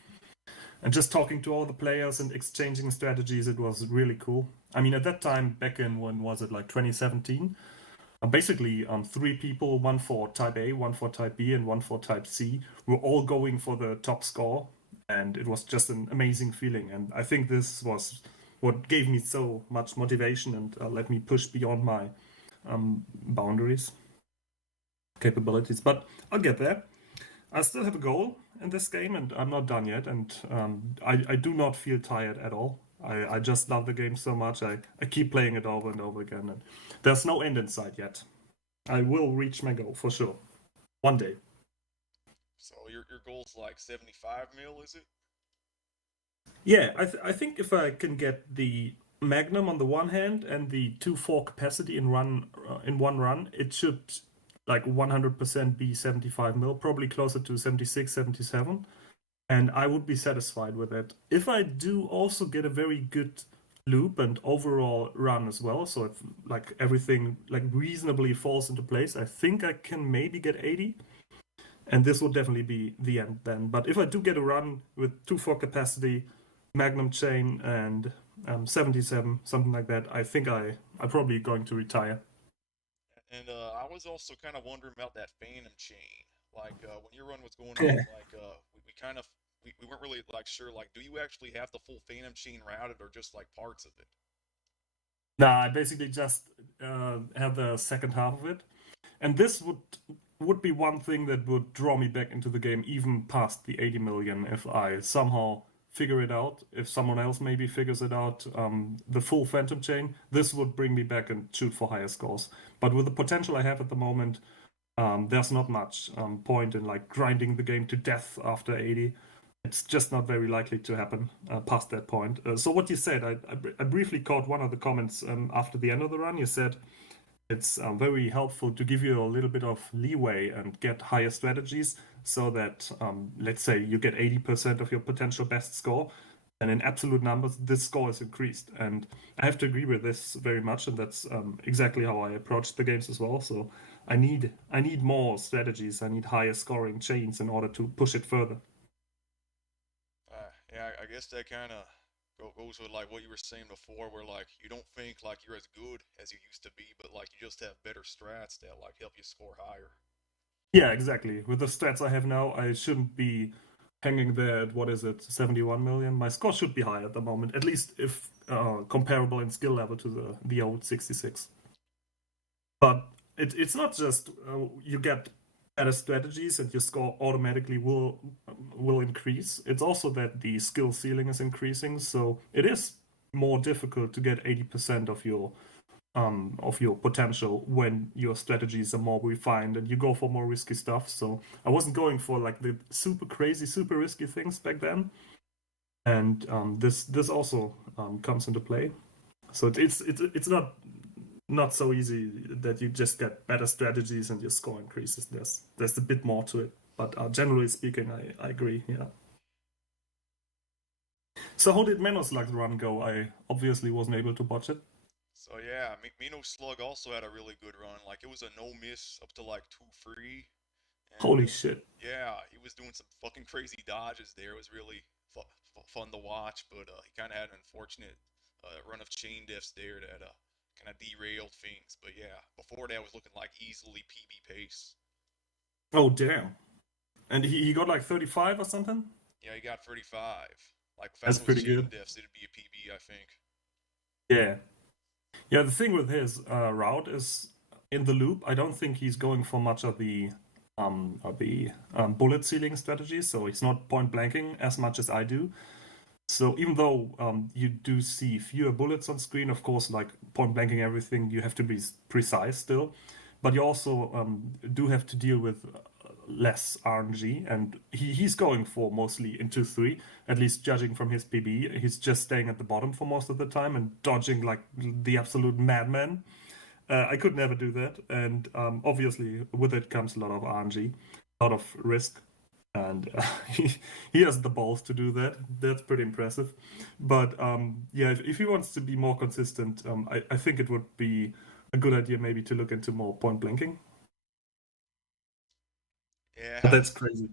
And just talking to all the players and exchanging strategies, it was really cool. I mean, at that time, back in when was it, like 2017? Basically, three people, one for Type A, one for Type B, and one for Type C, were all going for the top score, and it was just an amazing feeling. And I think this was what gave me so much motivation and let me push beyond my boundaries, capabilities. But I'll get there. I still have a goal in this game, and I'm not done yet. And I do not feel tired at all. I just love the game so much. I keep playing it over and over again, and there's no end in sight yet. I will reach my goal for sure, one day. So your goal's like 75 mil, is it? Yeah, I think if I can get the Magnum on the one hand and the 2.4 capacity in one run, it should like 100% be 75 mil, probably closer to 76, 77. And I would be satisfied with it. If I do also get a very good loop and overall run as well, so if like everything like reasonably falls into place, I think I can maybe get 80. And this will definitely be the end then. But if I do get a run with 2.4 capacity, Magnum chain, and 77, something like that, I think I'm probably going to retire. And I was also kind of wondering about that Phantom chain. Like when your run was going Yeah. on, like we kind of we weren't really like sure. Like, do you actually have the full Phantom chain routed, or just like parts of it? Nah, I basically just have the second half of it, and this would be one thing that would draw me back into the game even past the 80 million if I somehow figure it out. If someone else maybe figures it out, the full Phantom chain, this would bring me back and shoot for higher scores. But with the potential I have at the moment, there's not much point in like grinding the game to death after 80. It's just not very likely to happen past that point. So what you said, I briefly caught one of the comments after the end of the run. You said it's very helpful to give you a little bit of leeway and get higher strategies so that, let's say, you get 80% of your potential best score. And in absolute numbers, this score is increased. And I have to agree with this very much. And that's exactly how I approach the games as well. So I need more strategies. I need higher scoring chains in order to push it further. Yeah, I guess that kind of goes with like what you were saying before, where like you don't think like you're as good as you used to be, but like you just have better strats that like help you score higher. Yeah, exactly. With the stats I have now, I shouldn't be hanging there at, what is it, 71 million. My score should be high at the moment, at least if comparable in skill level to the old 66. But it's not just you get better strategies and your score automatically will increase. It's also that the skill ceiling is increasing, so it is more difficult to get 80% of your potential when your strategies are more refined and you go for more risky stuff. So I wasn't going for like the super crazy, super risky things back then, and this also comes into play. So it's not so easy that you just get better strategies and your score increases. There's a bit more to it, but generally speaking, I agree. Yeah. So how did Menoslug's run go? I obviously wasn't able to watch it. So yeah, Menoslug also had a really good run. Like it was a no miss up to like 2 free. And, Holy shit. yeah, he was doing some fucking crazy dodges there. It was really fun to watch, but he kind of had an unfortunate run of chain diffs there that kind of derailed things. But yeah, before that was looking like easily PB pace. Oh damn. And he got like 35 or something? Yeah, he got 35. Like if That's that was pretty chain good. diffs, it'd be a PB, I think. Yeah. Yeah, the thing with his route is in the loop, I don't think he's going for much of the bullet sealing strategy, so he's not point blanking as much as I do. So even though you do see fewer bullets on screen, of course, like point blanking everything, you have to be precise still, but you also do have to deal with less RNG, and he's going for mostly in 2-3, at least judging from his PB. He's just staying at the bottom for most of the time and dodging like the absolute madman. I could never do that, and obviously with it comes a lot of RNG, a lot of risk, and he has the balls to do that. That's pretty impressive. But yeah, if he wants to be more consistent, I think it would be a good idea maybe to look into more point blanking. Yeah, But that's crazy.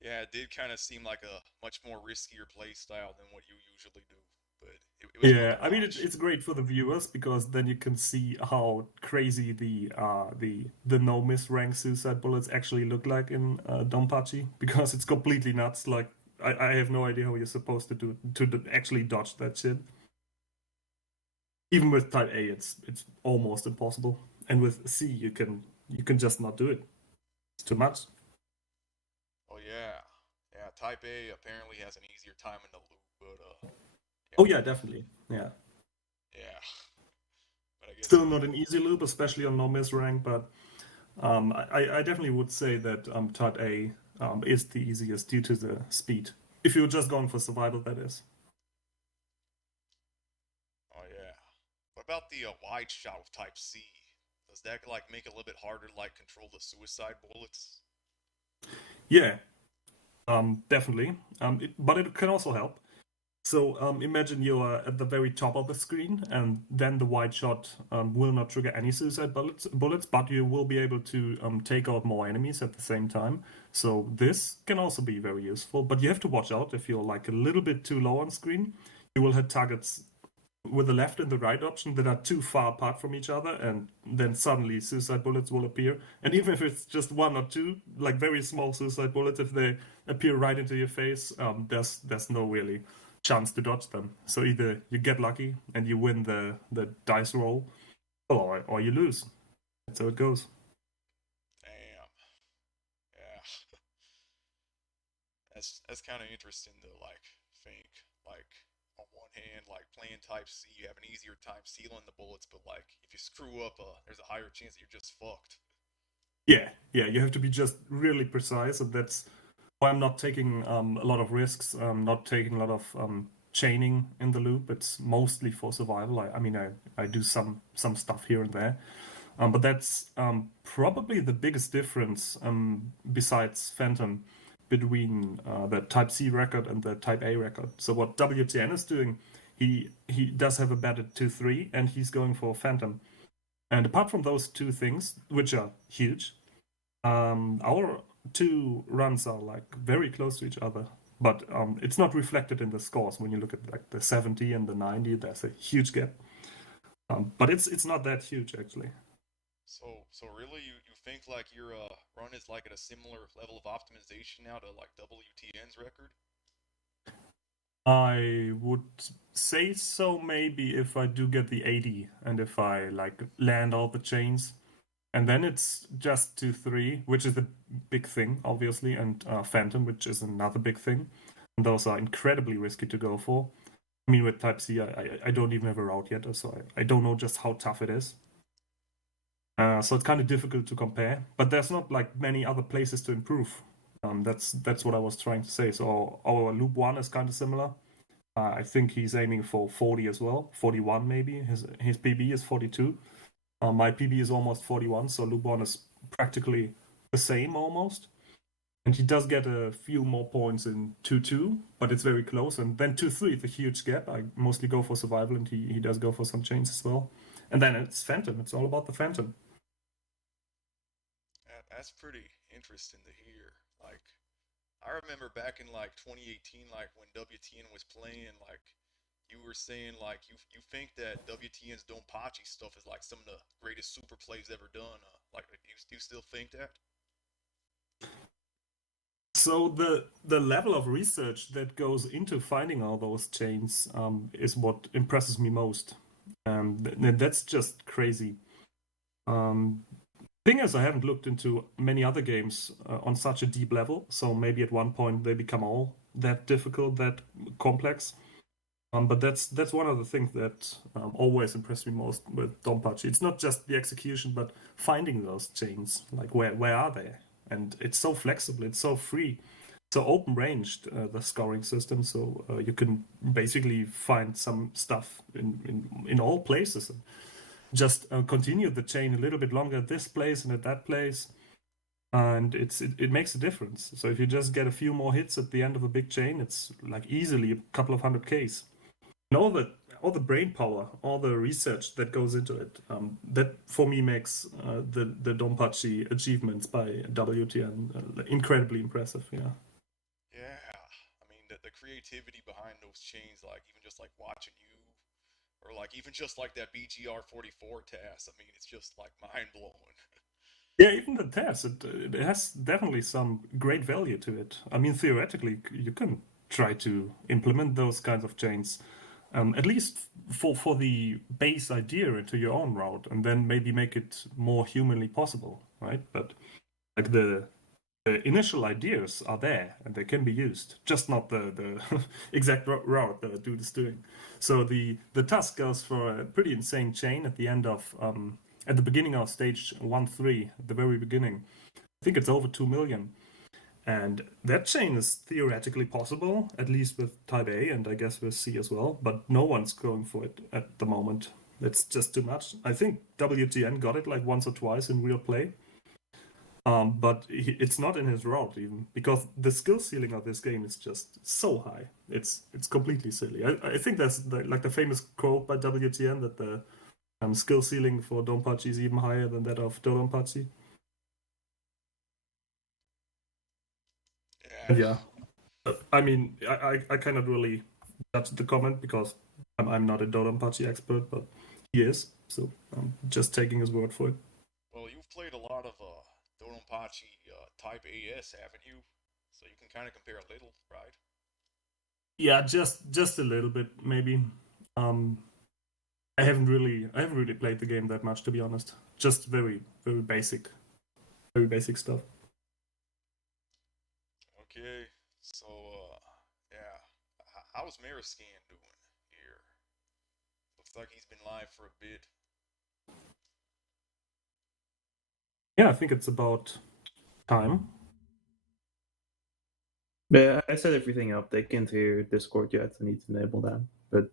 yeah, it did kind of seem like a much more riskier play style than what you usually do. But it was fun Yeah, to I mean watch. it's great for the viewers because then you can see how crazy the no miss rank suicide bullets actually look like in Donpachi, because it's completely nuts. Like I have no idea how you're supposed to actually dodge that shit. Even with type A, it's almost impossible, and with C you can just not do it. It's too much. Oh yeah, yeah. Type A apparently has an easier time in the loop, but Oh yeah, definitely. Yeah. yeah. But I guess Still not an easy loop, especially on no miss rank, but I definitely would say that type A is the easiest due to the speed. If you're just going for survival, that is. Oh yeah. What about the wide shot with Type C? Does that like make it a little bit harder to like control the suicide bullets? Yeah, definitely. But it can also help. So imagine you are at the very top of the screen, and then the wide shot will not trigger any suicide bullets, but you will be able to take out more enemies at the same time. So this can also be very useful, but you have to watch out if you're like a little bit too low on screen. You will hit targets with the left and the right option that are too far apart from each other, and then suddenly suicide bullets will appear. And even if it's just one or two, like very small suicide bullets, if they appear right into your face, there's no really chance to dodge them. So either you get lucky and you win the dice roll, or you lose. That's how it goes. Damn. Yeah. That's kind of interesting to like think. Like on one hand, like playing Type C, you have an easier time sealing the bullets, but like if you screw up, there's a higher chance that you're just fucked. Yeah, you have to be just really precise, and that's why I'm not taking a lot of risks. Not taking a lot of chaining in the loop. It's mostly for survival. I mean, I do some stuff here and there, but that's probably the biggest difference besides Phantom between the Type C record and the Type A record. So what WTN is doing, he does have a bet at 2-3, and he's going for Phantom. And apart from those two things, which are huge, our two runs are like very close to each other. But it's not reflected in the scores. When you look at like the 70 and the 90, there's a huge gap. But it's not that huge actually. So really, you think like your run is like at a similar level of optimization now to like WTN's record? I would say so maybe if I do get the 80 and if I like land all the chains. And then it's just 2-3, which is the big thing, obviously, and Phantom, which is another big thing. And those are incredibly risky to go for. I mean, with Type C, I don't even have a route yet, so I don't know just how tough it is. So it's kind of difficult to compare, but there's not like many other places to improve. That's what I was trying to say. So our loop 1 is kind of similar. I think he's aiming for 40 as well, 41 maybe. His PB is 42. My PB is almost 41, so loop 1 is practically the same almost. And he does get a few more points in 2-2, but it's very close. And then 2-3 is a huge gap. I mostly go for survival, and he does go for some chains as well. And then it's Phantom. It's all about the Phantom. That's pretty interesting to hear. Like, I remember back in like 2018, like when WTN was playing, like you were saying like you think that WTN's Donpachi stuff is like some of the greatest super plays ever done. Like, do you still think that? So the level of research that goes into finding all those chains is what impresses me most. That's just crazy. Thing is, I haven't looked into many other games on such a deep level, so maybe at one point they become all that difficult, that complex. But that's one of the things that always impressed me most with Donpachi. It's not just the execution, but finding those chains. Like where are they? And it's so flexible, it's so free, so open ranged, the scoring system. So you can basically find some stuff in all places. And just continue the chain a little bit longer at this place and at that place, and it makes a difference. So if you just get a few more hits at the end of a big chain, it's like easily a couple of 100Ks. And all the brain power, all the research that goes into it, that for me makes the Donpachi achievements by WTN incredibly impressive. Yeah. Yeah, I mean the creativity behind those chains, like even just like watching you, or like even just like that BGR 44 task. I mean, it's just like mind blowing. Yeah, even the test, it has definitely some great value to it. I mean, theoretically, you can try to implement those kinds of chains, at least for the base idea into your own route, and then maybe make it more humanly possible, right? But like the initial ideas are there and they can be used, just not the exact route that a dude is doing. So the task goes for a pretty insane chain at the end of at the beginning of stage 1-3, at the very beginning. I think it's over 2 million. And that chain is theoretically possible, at least with Type A and I guess with C as well, but no one's going for it at the moment. It's just too much. I think WTN got it like once or twice in real play. But it's not in his route even, because the skill ceiling of this game is just so high. It's completely silly. I think that's the famous quote by WTN that the skill ceiling for Donpachi is even higher than that of Donpachi. And yeah, I mean, I cannot really judge the comment because I'm not a Donpachi expert, but he is, so I'm just taking his word for it. Well, you've played a lot of Donpachi Type AS, haven't you? So you can kind of compare a little, right? Yeah, just a little bit maybe. I haven't really played the game that much, to be honest. Just very basic stuff. Okay, so yeah, how's Mariscan doing here? Looks like he's been live for a bit. Yeah, I think it's about time. Yeah, I set everything up. They can't hear Discord yet. I need to enable that. But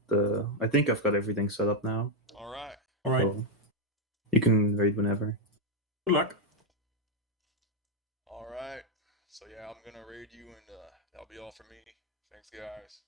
I think I've got everything set up now. All right. All right. So you can raid whenever. Good luck. All right. So yeah, I'm gonna raid you, and that'll be all for me. Thanks, guys.